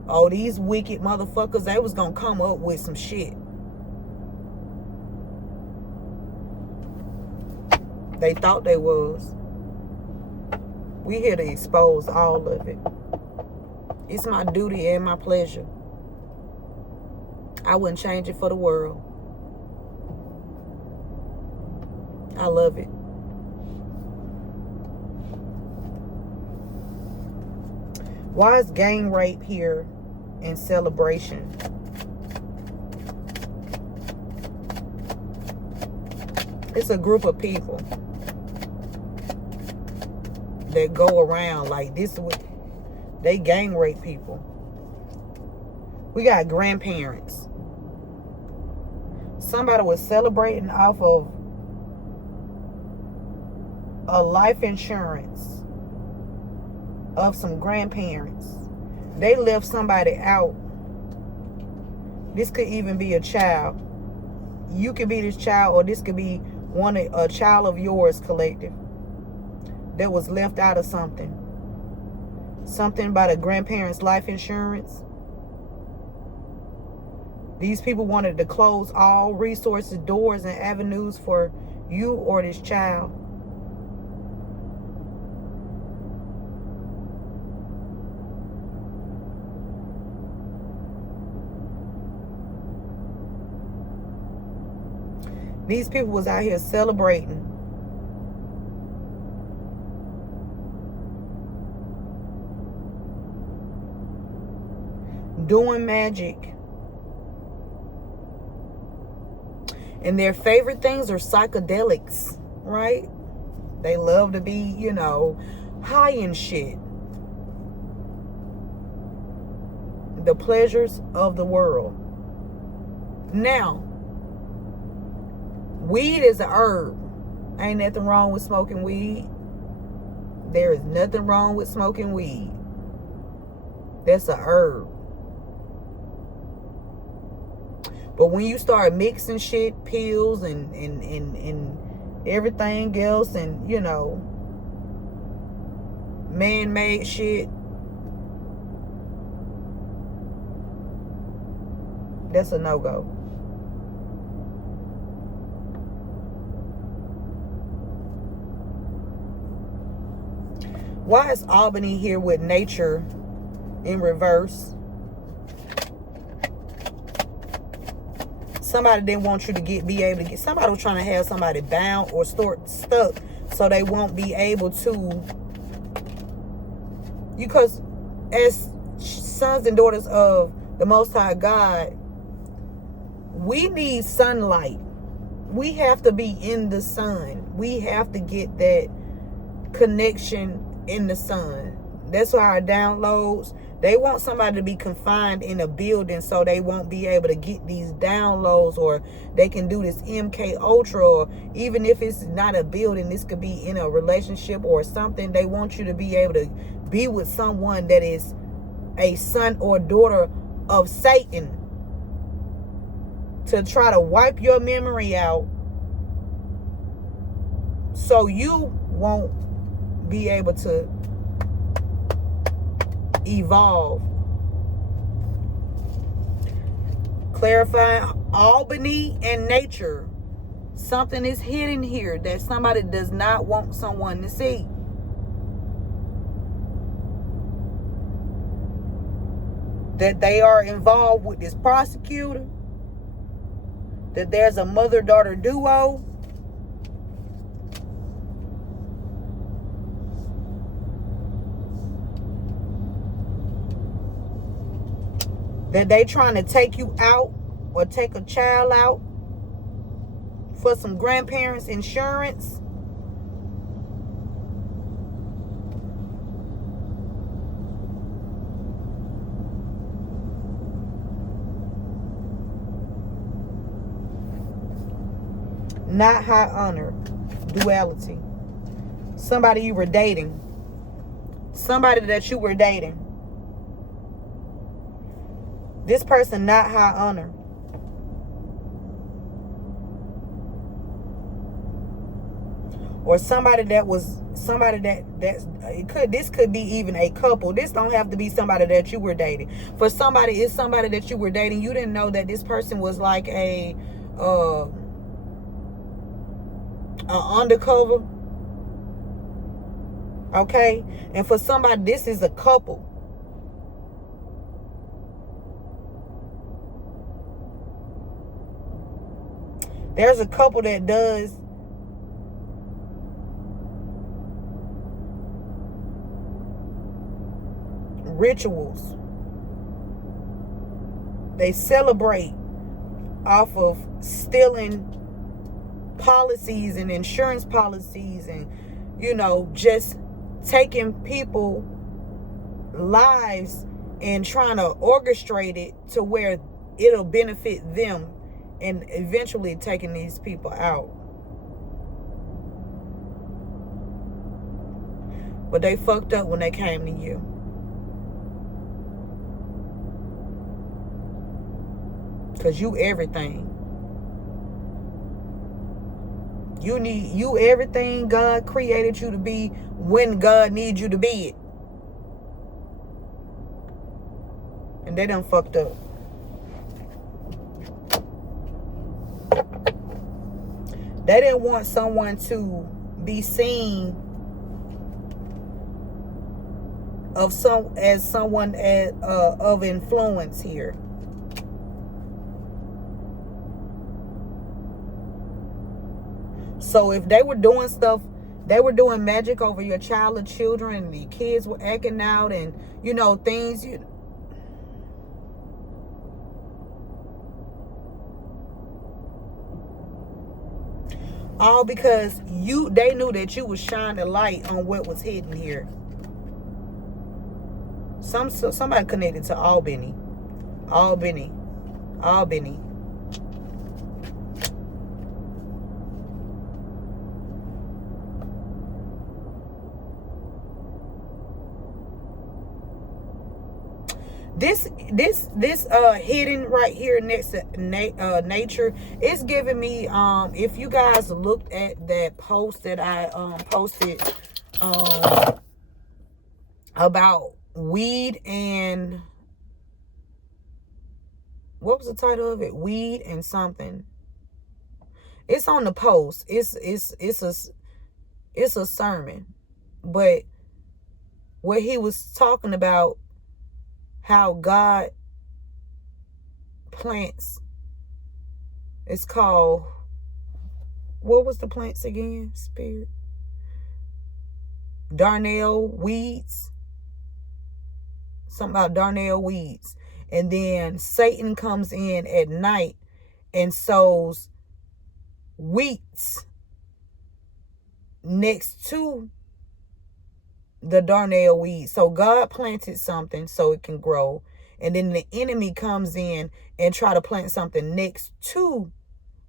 Oh, these wicked motherfuckers, they was gonna come up with some shit. They thought they was. We here to expose all of it. It's my duty and my pleasure. I wouldn't change it for the world. I love it. Why is gang rape here in celebration? It's a group of people that go around like this. They gang rape people. We got grandparents. Somebody was celebrating off of a life insurance of some grandparents. They left somebody out. This could even be a child. You could be this child, or this could be a child of yours, collective, that was left out of something. Something about a grandparent's life insurance. These people wanted to close all resources, doors, and avenues for you or this child. These people was out here celebrating. Doing magic. And their favorite things are psychedelics, right? They love to be, you know, high and shit. The pleasures of the world. Now, weed is a herb. Ain't nothing wrong with smoking weed. There is nothing wrong with smoking weed. That's a herb. But when you start mixing shit, pills and everything else, and, you know, man-made shit, that's a no-go. Why is Albany here with nature in reverse? Somebody didn't want you to be able to get. Somebody was trying to have somebody bound or stuck so they won't be able to. Because as sons and daughters of the Most High God, we need sunlight. We have to be in the sun. We have to get that connection in the sun. That's why our downloads, they want somebody to be confined in a building so they won't be able to get these downloads, or they can do this MK Ultra, or even if it's not a building, this could be in a relationship or something. They want you to be able to be with someone that is a son or daughter of Satan, to try to wipe your memory out so you won't be able to evolve. Clarifying Albany and nature. Something is hidden here that somebody does not want someone to see. That they are involved with this prosecutor. That there's a mother-daughter duo. That they trying to take you out or take a child out for some grandparents' insurance. Not high honor. Duality. Somebody you were dating. Somebody that you were dating. This person not high honor. Or somebody that this could be even a couple. This don't have to be somebody that you were dating. For somebody, it's somebody that you were dating. You didn't know that this person was like a undercover. Okay? And for somebody, this is a couple. There's a couple that does rituals. They celebrate off of stealing policies and insurance policies, and, you know, just taking people lives and trying to orchestrate it to where it'll benefit them, and eventually taking these people out. But they fucked up when they came to you. Because you everything. You everything God created you to be when God needs you to be it. And they done fucked up. They didn't want someone to be seen of someone of influence here. So if they were doing stuff, they were doing magic over your child or children, and the kids were acting out, and things. All because they knew that you was shining light on what was hidden here. Somebody connected to Albany. This hidden right here next to nature, it's giving me, if you guys looked at that post that I posted about weed and, what was the title of it? Weed and something. It's on the post. It's a sermon, but where he was talking about how God plants. It's called, what was the plants again? Spirit. Darnell weeds. Something about darnell weeds. And then Satan comes in at night and sows wheats next to the darnell weeds. So God planted something so it can grow, and then the enemy comes in and try to plant something next to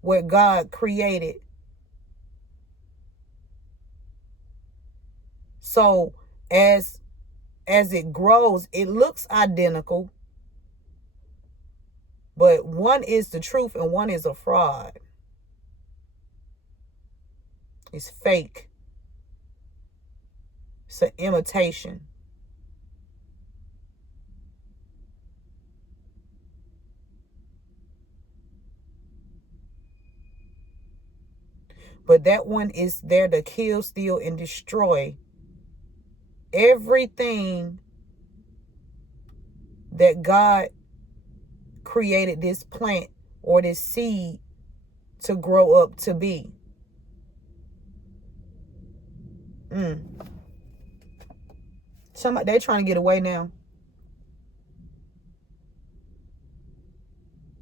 what God created. So as it grows, it looks identical, but one is the truth and one is a fraud. It's fake. It's an imitation. But that one is there to kill, steal, and destroy everything that God created this plant or this seed to grow up to be. They're trying to get away now.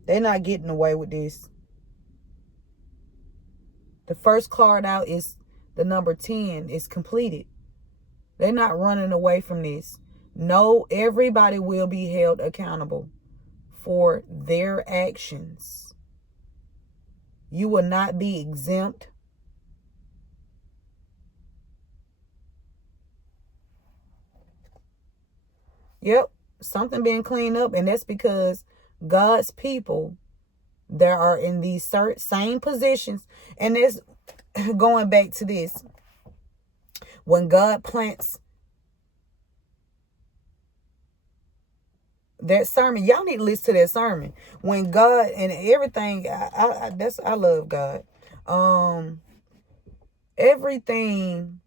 They're not getting away with this. The first card out is the number 10. It's completed. They're not running away from this. No, everybody will be held accountable for their actions. You will not be exempt. Yep, something being cleaned up, and that's because God's people that are in these same positions, and that's going back to this. When God plants that sermon, y'all need to listen to that sermon. When God and everything, I love God. Everything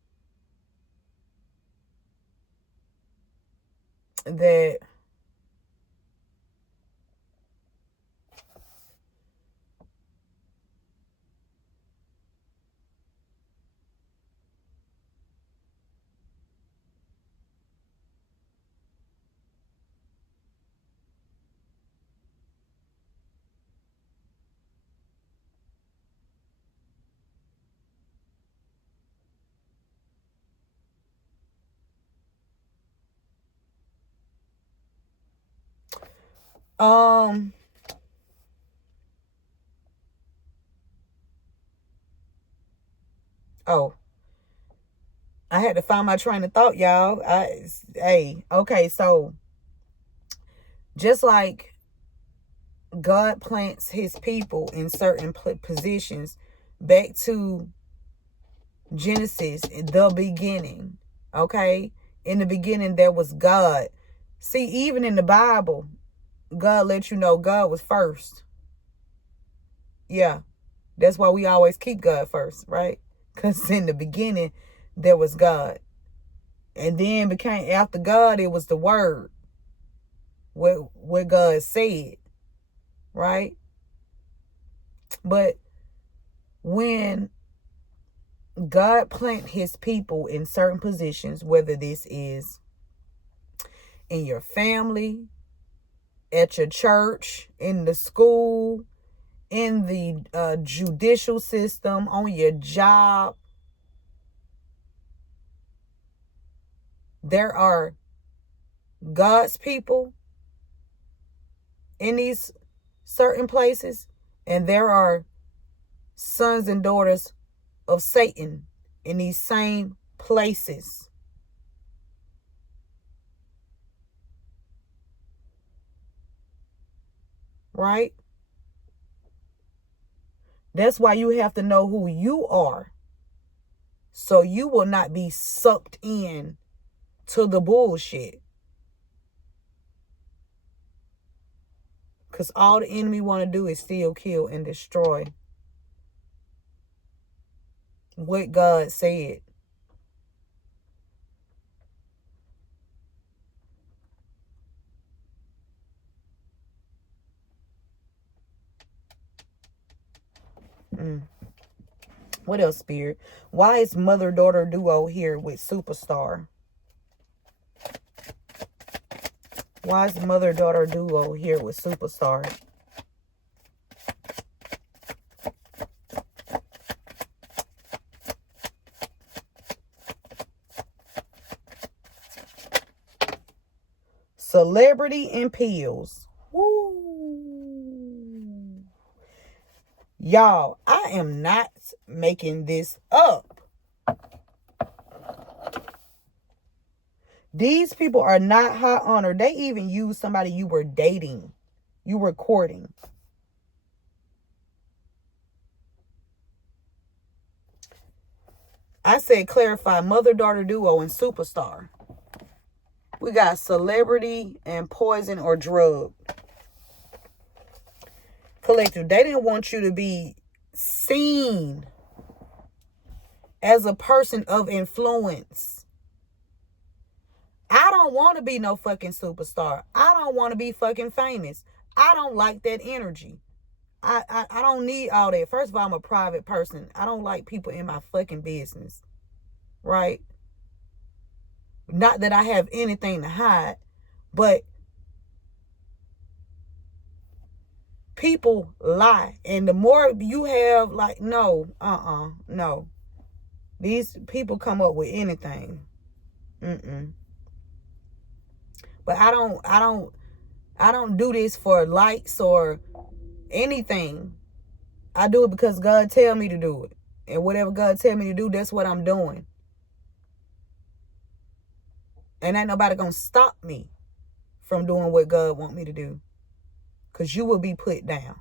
that Um, oh, I had to find my train of thought, y'all. Hey, okay, so just like God plants his people in certain positions, back to Genesis, the beginning, okay? In the beginning, there was God. See, even in the Bible, God let you know God was first. Yeah, that's why we always keep God first, right? Because in the beginning, there was God. And then became, after God, it was the Word. What God said, right? But when God plant his people in certain positions, whether this is in your family, at your church, in the school, in the judicial system, on your job, there are God's people in these certain places, and there are sons and daughters of Satan in these same places. Right? That's why you have to know who you are, so you will not be sucked in to the bullshit. Because all the enemy want to do is steal, kill, and destroy what God said. What else, Spirit? Why is mother-daughter duo here with Superstar? Why is mother-daughter duo here with Superstar? Celebrity and pills. Woo. Y'all, I am not making this up. These people are not high honor. They even use somebody you were dating. You were courting. I said clarify mother-daughter duo and Superstar. We got celebrity and poison or drug. Collective. They didn't want you to be seen as a person of influence. I don't want to be no fucking superstar. I don't want to be fucking famous. I don't like that energy. I don't need all that. First of all, I'm a private person. I don't like people in my fucking business. Right? Not that I have anything to hide, but people lie. And the more you have, like, no. These people come up with anything. But I don't do this for likes or anything. I do it because God tell me to do it. And whatever God tell me to do, that's what I'm doing. And ain't nobody gonna stop me from doing what God want me to do. Because you will be put down.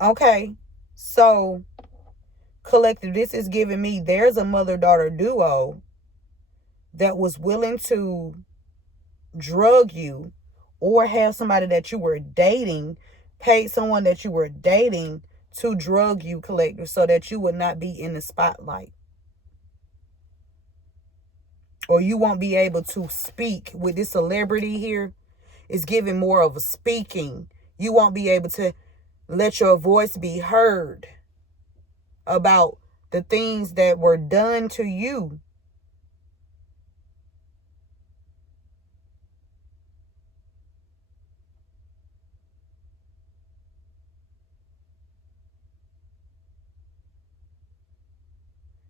Okay. So, collective, this is giving me, there's a mother-daughter duo that was willing to drug you or have somebody that you were dating, paid someone that you were dating to drug you, collective, so that you would not be in the spotlight. Or you won't be able to speak with this celebrity here. It's giving more of a speaking. You won't be able to let your voice be heard about the things that were done to you.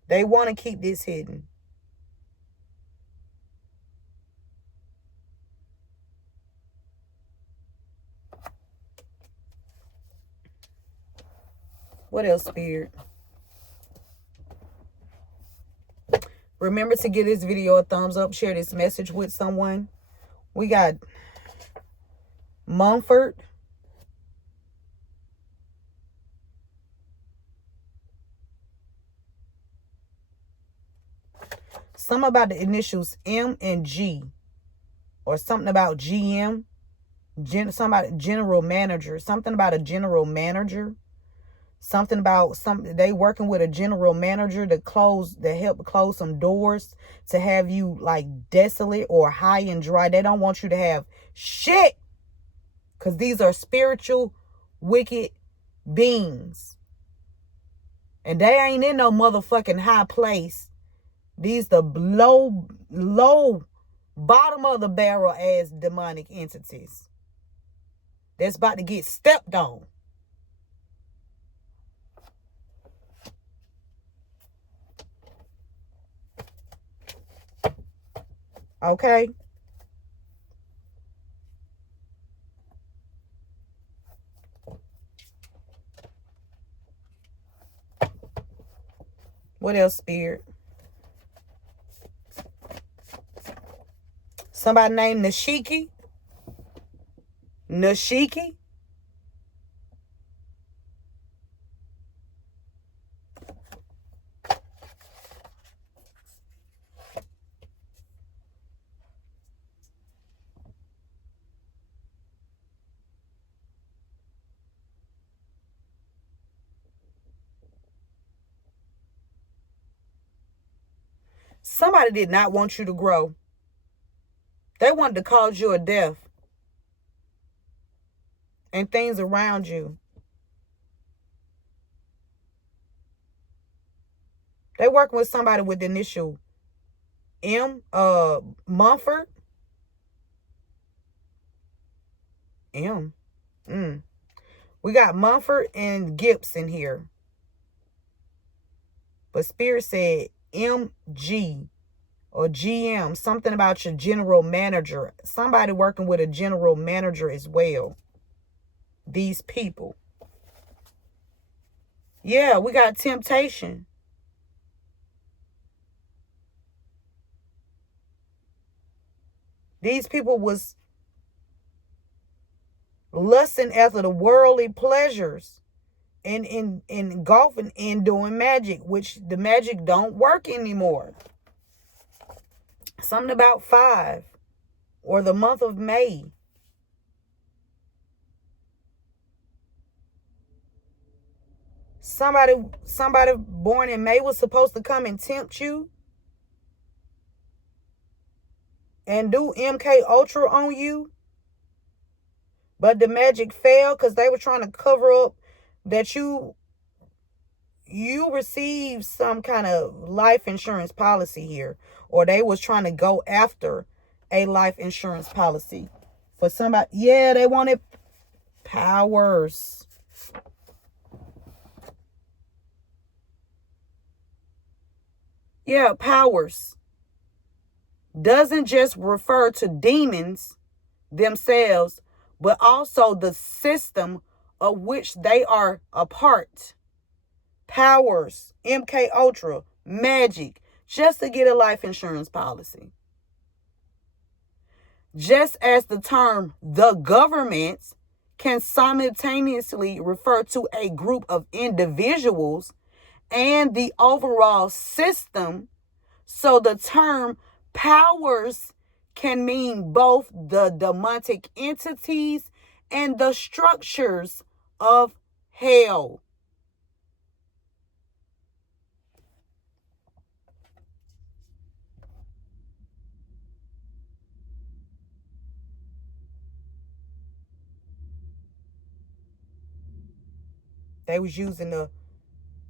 They want to keep this hidden. What else, Spirit? Remember to give this video a thumbs up. Share this message with someone. We got Mumford. Something about the initials M and G. Or something about GM. Somebody, general manager. Something about a general manager. Something about they working with a general manager to help close some doors, to have you like desolate or high and dry. They don't want you to have shit, because these are spiritual wicked beings, and they ain't in no motherfucking high place. These the low bottom of the barrel as demonic entities that's about to get stepped on. Okay? What else, Spirit? Somebody named Nashiki? Nashiki? Somebody did not want you to grow. They wanted to cause you a death. And things around you. They working with somebody with the initial M, Mumford. M. We got Mumford and Gibson here. But Spirit said MG or GM. Something about your general manager. Somebody working with a general manager as well. These people. Yeah, we got temptation. These people was lusting after the worldly pleasures and golfing and doing magic, which the magic don't work anymore. Something about 5 or the month of May. Somebody born in May was supposed to come and tempt you and do MK Ultra on you. But the magic failed because they were trying to cover up that you received some kind of life insurance policy here. Or they was trying to go after a life insurance policy for somebody. Yeah, they wanted powers. Yeah, powers. Doesn't just refer to demons themselves, but also the system of which they are a part. Powers, MK Ultra, magic, just to get a life insurance policy. Just as the term the government can simultaneously refer to a group of individuals and the overall system, so the term powers can mean both the demonic entities and the structures of hell. They was using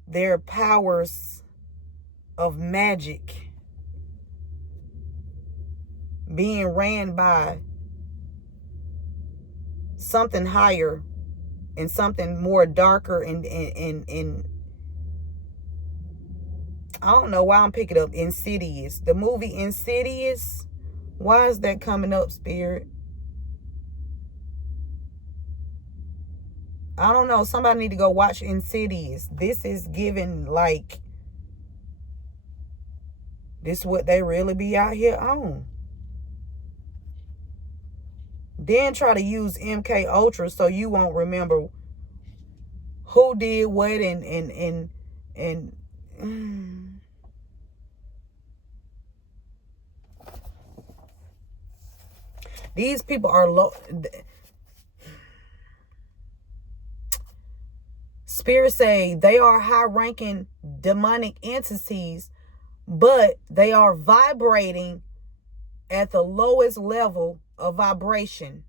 their powers of magic being ran by something higher and something more darker and I don't know why I'm picking up Insidious. The movie Insidious. Why is that coming up, Spirit? I don't know. Somebody need to go watch Insidious. This is giving like, this what they really be out here on. Then try to use MK Ultra so you won't remember who did what and these people are low. Spirits say they are high-ranking demonic entities, but they are vibrating at the lowest level of vibration.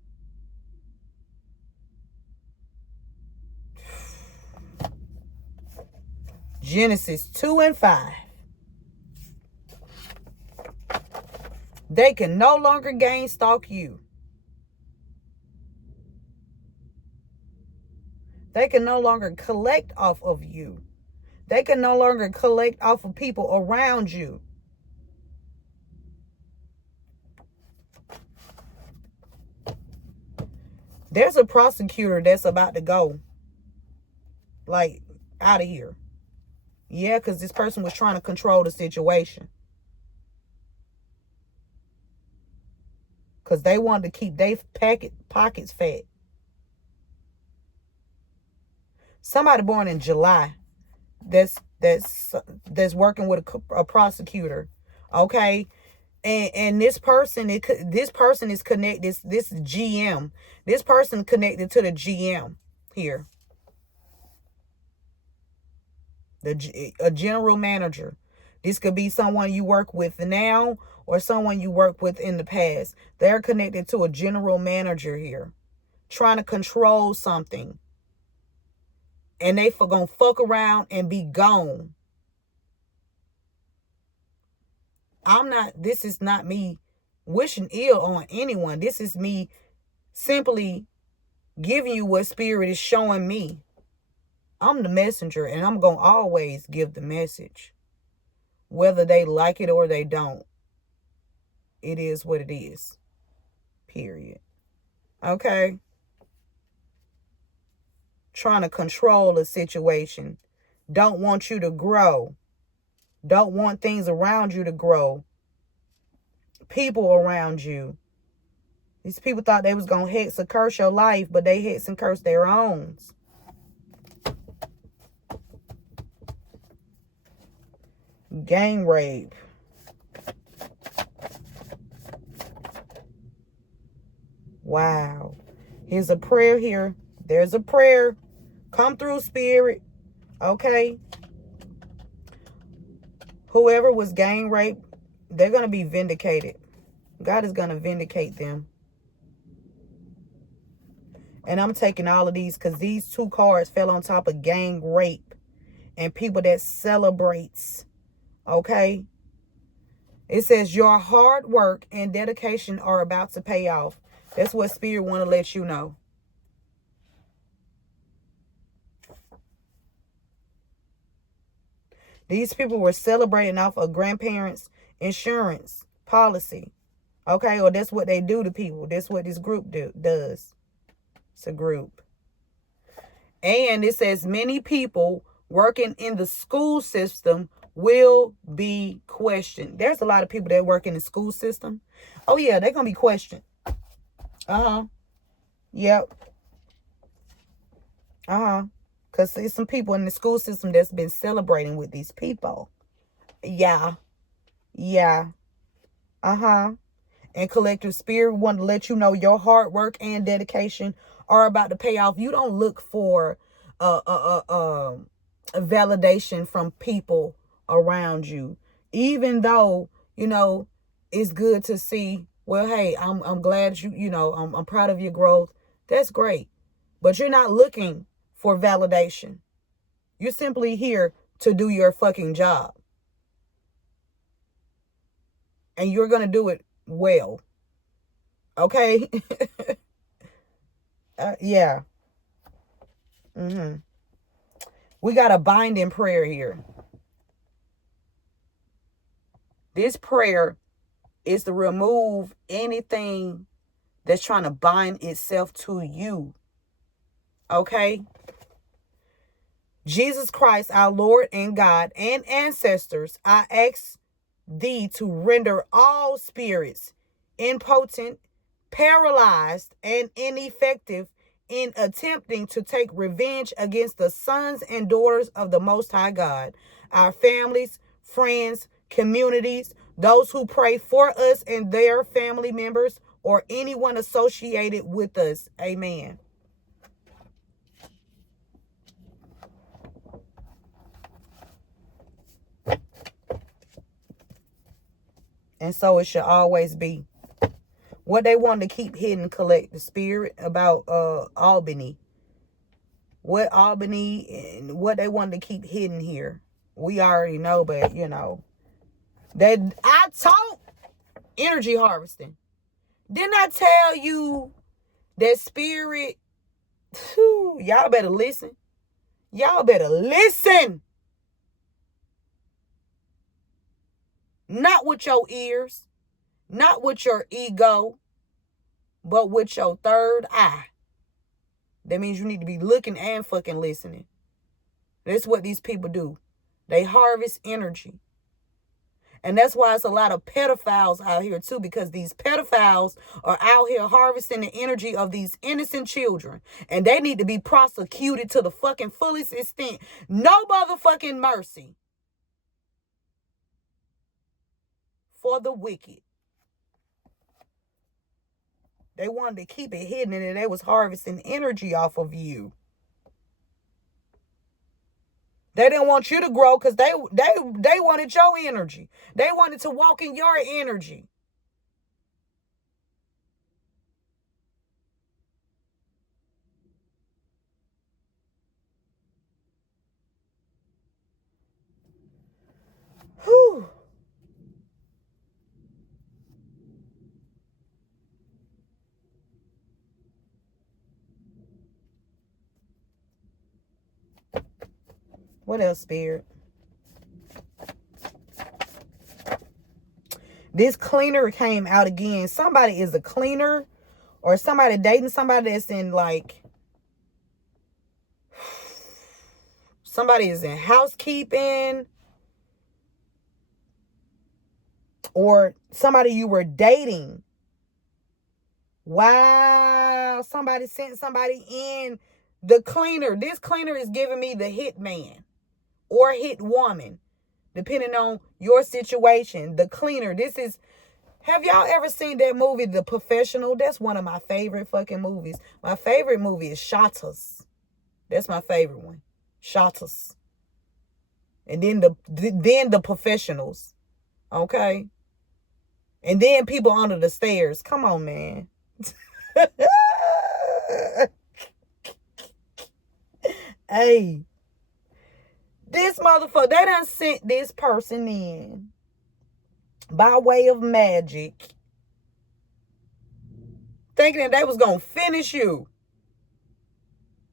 Genesis 2 and 5. They can no longer gain stalk you. They can no longer collect off of you. They can no longer collect off of people around you. There's a prosecutor that's about to go, like, out of here. Yeah, because this person was trying to control the situation. Because they wanted to keep their pockets fat. Somebody born in July that's working with a prosecutor, okay? And this person is connected. This GM, this person connected to the GM here, a general manager. This could be someone you work with now or someone you worked with in the past. They're connected to a general manager here, trying to control something. And they gonna fuck around and be gone. This is not me wishing ill on anyone. This is me simply giving you what spirit is showing me. I'm the messenger, and I'm gonna always give the message. Whether they like it or they don't. It is what it is. Period. Okay? Trying to control a situation. Don't want you to grow. Don't want things around you to grow. People around you. These people thought they was going to hex or curse your life, but they hex and curse their own. Gang rape. Wow. Here's a prayer here. There's a prayer. Come through, spirit. Okay. Whoever was gang raped, they're going to be vindicated. God is going to vindicate them. And I'm taking all of these because these two cards fell on top of gang rape and people that celebrates. Okay. It says your hard work and dedication are about to pay off. That's what spirit want to let you know. These people were celebrating off a grandparents' insurance policy. Okay, or that's what they do to people. That's what this group does. It's a group. And it says many people working in the school system will be questioned. There's a lot of people that work in the school system. Oh, yeah, they're going to be questioned. Uh-huh. Yep. Uh-huh. Because there's some people in the school system that's been celebrating with these people. Yeah. Yeah. Uh-huh. And collective spirit want to let you know your hard work and dedication are about to pay off. You don't look for a validation from people around you. Even though, you know, it's good to see, well, hey, I'm glad I'm proud of your growth. That's great. But you're not looking for validation. You're simply here to do your fucking job. And you're going to do it well. Okay? Yeah. Mm-hmm. We got a binding prayer here. This prayer is to remove anything that's trying to bind itself to you. Okay? Jesus Christ, our Lord and God and ancestors, I ask thee to render all spirits impotent, paralyzed, and ineffective in attempting to take revenge against the sons and daughters of the Most High God, our families, friends, communities, those who pray for us and their family members, or anyone associated with us. Amen. And so it should always be. What they wanted to keep hidden, collect the spirit about Albany. What Albany and what they wanted to keep hidden here. We already know, but you know. That I taught energy harvesting. Didn't I tell you that spirit? Whew, y'all better listen. Y'all better listen. Not with your ears, not with your ego, but with your third eye. That means you need to be looking and fucking listening. That's what these people do. They harvest energy. And that's why it's a lot of pedophiles out here too, because these pedophiles are out here harvesting the energy of these innocent children. And they need to be prosecuted to the fucking fullest extent. No motherfucking mercy for the wicked. They wanted to keep it hidden and they was harvesting energy off of you. They didn't want you to grow because they wanted your energy. They wanted to walk in your energy. Whew. What else, Spirit? This cleaner came out again. Somebody is a cleaner or somebody dating somebody that's in like, somebody is in housekeeping or somebody you were dating. Wow. Somebody sent somebody in. The cleaner. This cleaner is giving me the hit man or hit woman, depending on your situation. The cleaner. This is, have y'all ever seen that movie, The Professional? That's one of my favorite fucking movies. My favorite movie is Shotters. That's my favorite one. Shotters. And then the Professionals. Okay? And then People Under the Stairs. Come on, man. Hey. This motherfucker, they done sent this person in by way of magic, thinking that they was gonna finish you.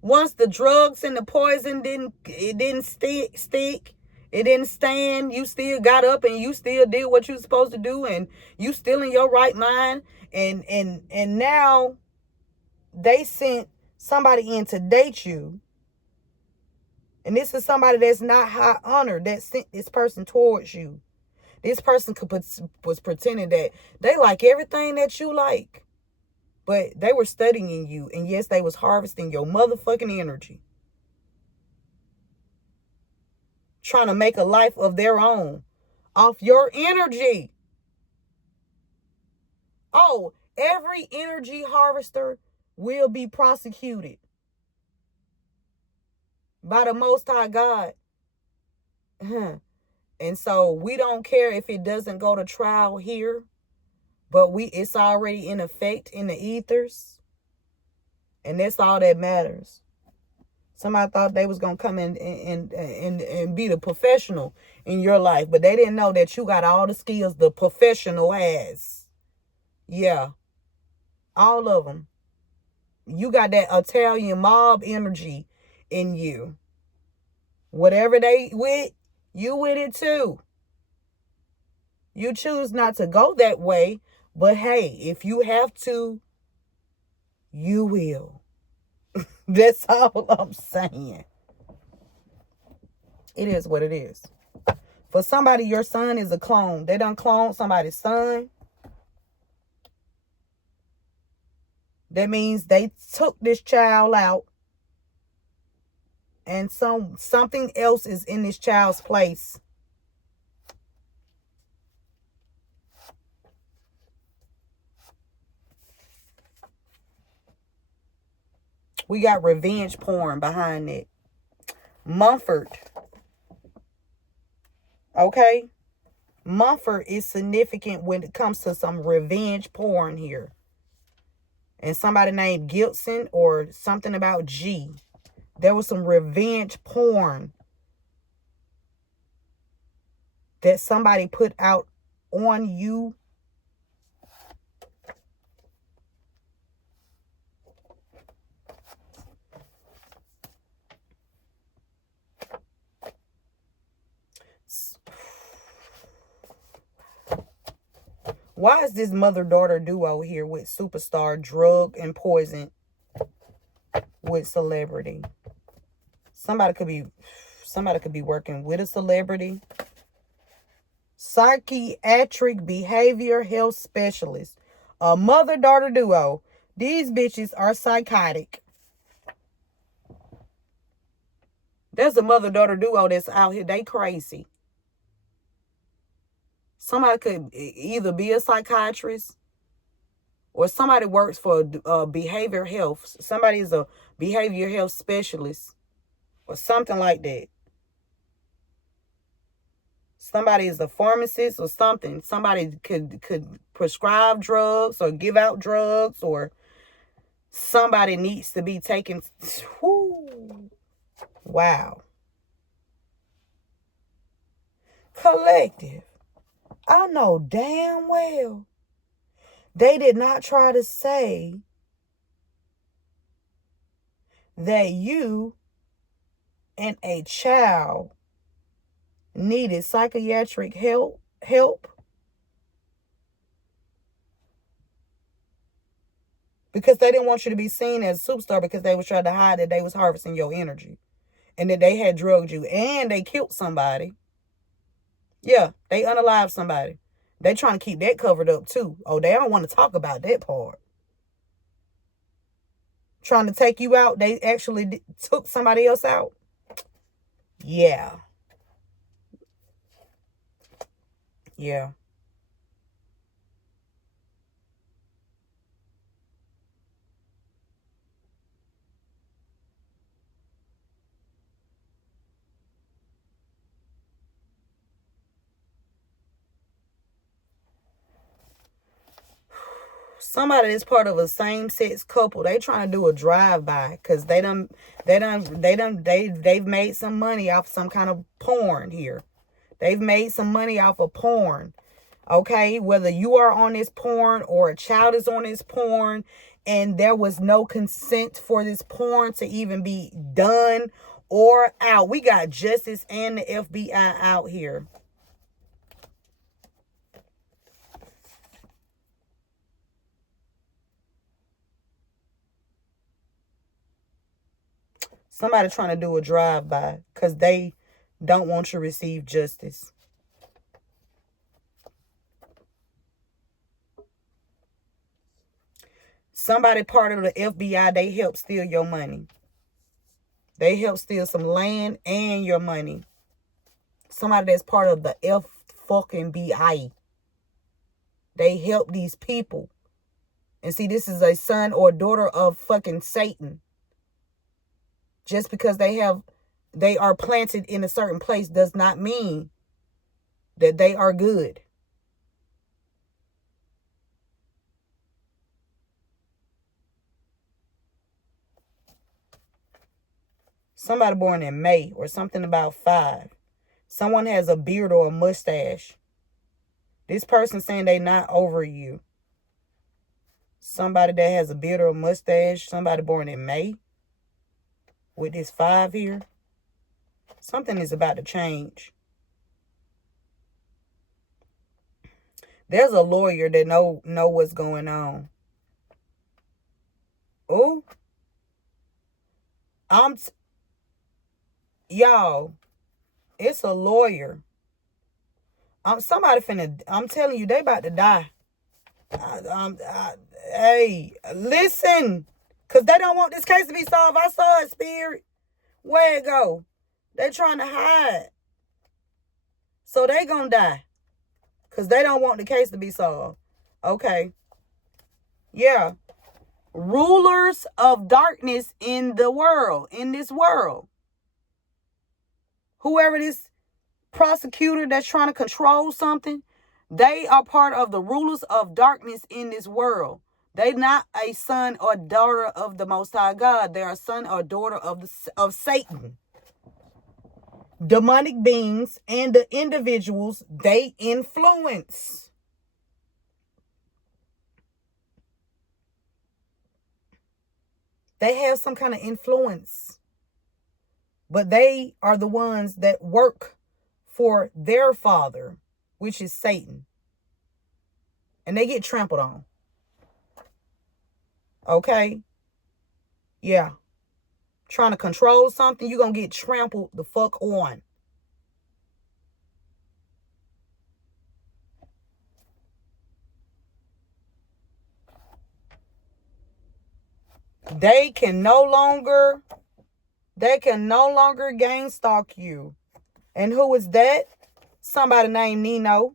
Once the drugs and the poison didn't stick, it didn't stand, you still got up and you still did what you supposed to do, and you still in your right mind, and now they sent somebody in to date you. And this is somebody that's not high honored that sent this person towards you. This person was pretending that they like everything that you like. But they were studying you. And yes, they was harvesting your motherfucking energy. Trying to make a life of their own off your energy. Oh, every energy harvester will be prosecuted by the Most High God. And so we don't care if it doesn't go to trial here, but it's already in effect in the ethers. And that's all that matters. Somebody thought they was going to come in and be the professional in your life, but they didn't know that you got all the skills the professional has. Yeah. All of them. You got that Italian mob energy in you. Whatever they with, you with it too. You choose not to go that way, but hey, if you have to, you will. That's all I'm saying. It is what it is. For somebody, your son is a clone. They done cloned somebody's son. That means they took this child out and something else is in this child's place. We got revenge porn behind it. Mumford. Okay? Mumford is significant when it comes to some revenge porn here. And somebody named Gilson or something about G. There was some revenge porn that somebody put out on you. Why is this mother-daughter duo here with superstar drug and poison with celebrity? Somebody could be working with a celebrity. Psychiatric behavior health specialist. A mother-daughter duo. These bitches are psychotic. There's a mother-daughter duo that's out here. They crazy. Somebody could either be a psychiatrist or somebody works for behavior health. Somebody is a behavior health specialist or something like that. Somebody is a pharmacist or something. Somebody could prescribe drugs or give out drugs, or somebody needs to be taken. Whoo. Wow. Collective. I know damn well they did not try to say that you and a child needed psychiatric help because they didn't want you to be seen as a superstar, because they was trying to hide that they was harvesting your energy and that they had drugged you and they killed somebody. Yeah, they unalived somebody. They trying to keep that covered up too. Oh, they don't want to talk about that part. Trying to take you out. They actually took somebody else out. Yeah. Yeah. Somebody that's part of a same-sex couple, they trying to do a drive-by because they've made some money off some kind of porn here. They've made some money off of porn. Okay, whether you are on this porn or a child is on this porn and there was no consent for this porn to even be done or out. We got justice and the FBI out here. Somebody trying to do a drive-by because they don't want to receive justice. Somebody part of the FBI, they help steal your money. They help steal some land and your money. Somebody that's part of the FBI. They help these people. And see, this is a son or daughter of fucking Satan. Just because they are planted in a certain place does not mean that they are good. Somebody born in May or something about 5. Someone has a beard or a mustache. This person saying they not over you. Somebody that has a beard or a mustache. Somebody born in May. With this 5 here. Something is about to change. There's a lawyer that know what's going on. Oh. Y'all, it's a lawyer. Somebody finna, I'm telling you, they about to die. Hey, listen. Because they don't want this case to be solved. I saw it, Spirit. Where it go? They trying to hide. So they gonna die. Because they don't want the case to be solved. Okay. Yeah. Rulers of darkness in the world. In this world. Whoever this prosecutor that's trying to control something, they are part of the rulers of darkness in this world. They not a son or daughter of the Most High God. They're a son or daughter of Satan. Demonic beings and the individuals they influence. They have some kind of influence. But they are the ones that work for their father, which is Satan. And they get trampled on. Okay? Yeah. Trying to control something, you're going to get trampled the fuck on. They can no longer gang stalk you. And who is that? Somebody named Nino.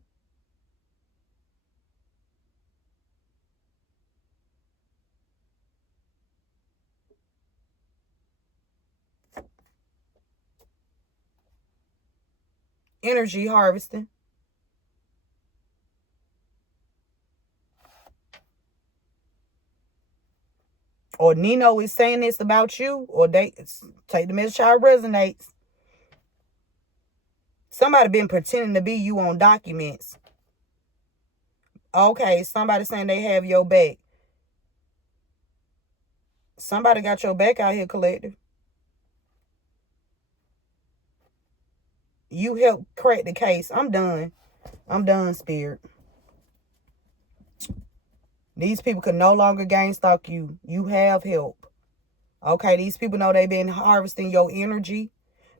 Energy harvesting. Or Nino is saying this about you, or they take the message how it resonates. Somebody been pretending to be you on documents. Okay, somebody saying they have your back. Somebody got your back out here, collective. You helped crack the case. I'm done. I'm done, Spirit. These people can no longer gang stalk you. You have help. Okay, these people know they've been harvesting your energy.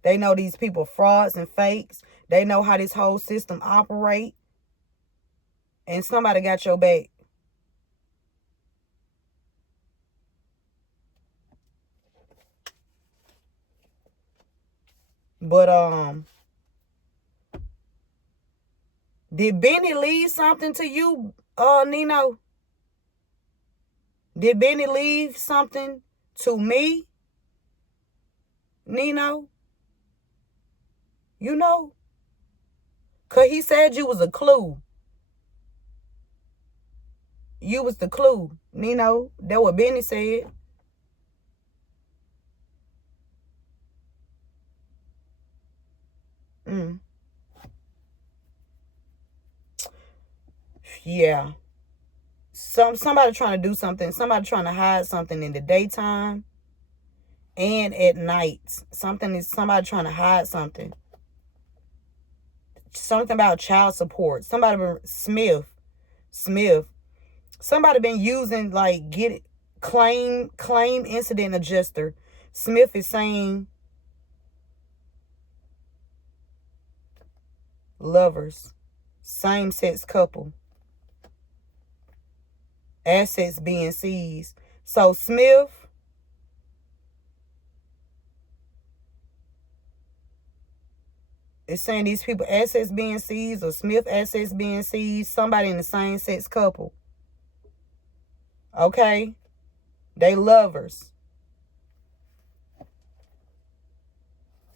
They know these people frauds and fakes. They know how this whole system operates. And somebody got your back. But did Benny leave something to you, Nino? Did Benny leave something to me, Nino? You know? Because he said you was a clue. You was the clue, Nino. That's what Benny said. Yeah. Somebody trying to do something. Somebody trying to hide something in the daytime and at night. Somebody trying to hide something. Something about child support. Smith. Somebody been using claim incident adjuster. Smith is saying lovers, same-sex couple, assets being seized. So Smith is saying these people assets being seized, or Smith assets being seized, somebody in the same-sex couple. Okay? They lovers.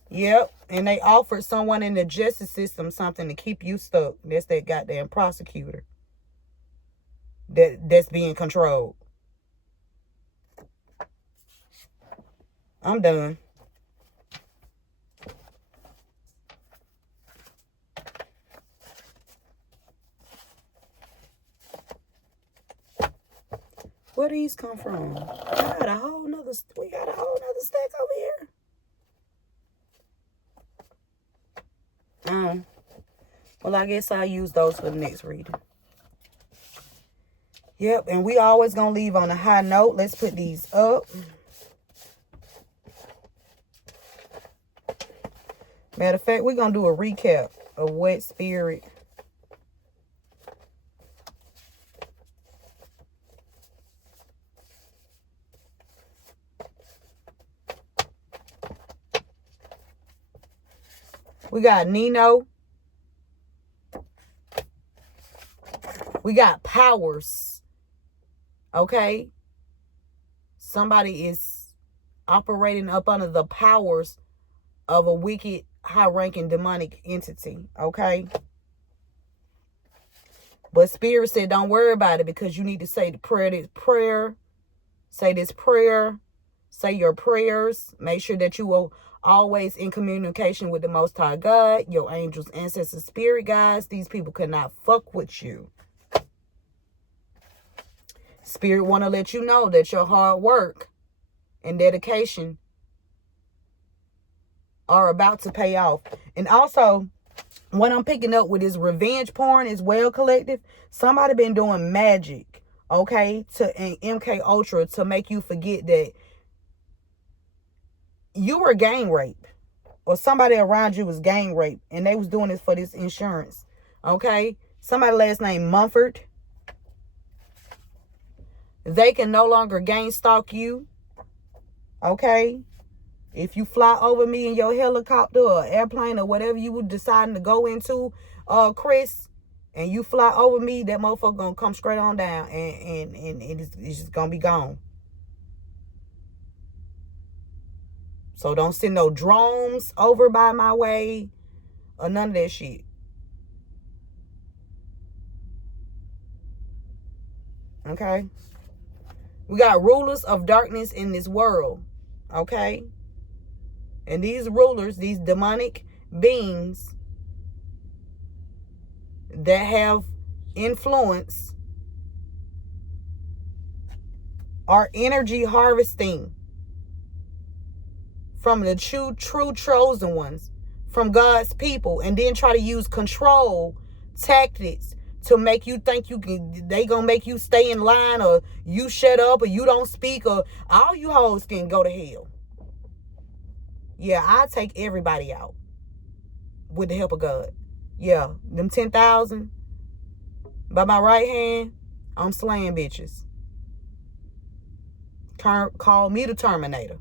Yep. And they offered someone in the justice system something to keep you stuck. That's that goddamn prosecutor that's being controlled. I'm done. Where these come from? We got a whole nother stack over here. Well, I guess I'll use those for the next reading. Yep, and we always gonna leave on a high note. Let's put these up. Matter of fact, we're going to do a recap of what Spirit we got Nino. We got powers. Okay? Somebody is operating up under the powers of a wicked, high-ranking demonic entity. Okay? But Spirit said, don't worry about it, because you need to say the prayer. Say this prayer. Say your prayers. Make sure that you are always in communication with the Most High God, your angels, ancestors, spirit guides. These people cannot fuck with you. Spirit want to let you know that your hard work and dedication are about to pay off. And also, what I'm picking up with is revenge porn as well, collective. Somebody been doing magic, okay, to MK Ultra to make you forget that you were gang raped, or somebody around you was gang raped, and they was doing this for this insurance, okay? Somebody last name Mumford. They can no longer gang stalk you, okay? If you fly over me in your helicopter or airplane or whatever you were deciding to go into, Chris, and you fly over me, that motherfucker gonna come straight on down, and it's just gonna be gone. So don't send no drones over by my way or none of that shit. Okay? We got rulers of darkness in this world. Okay? And these rulers, these demonic beings that have influence, are energy harvesting from the true chosen ones, from God's people, and then try to use control tactics to make you think they gonna make you stay in line, or you shut up, or you don't speak, or all you hoes can go to hell. Yeah, I take everybody out with the help of God. Yeah, them 10,000 by my right hand, I'm slaying bitches. Call me the Terminator.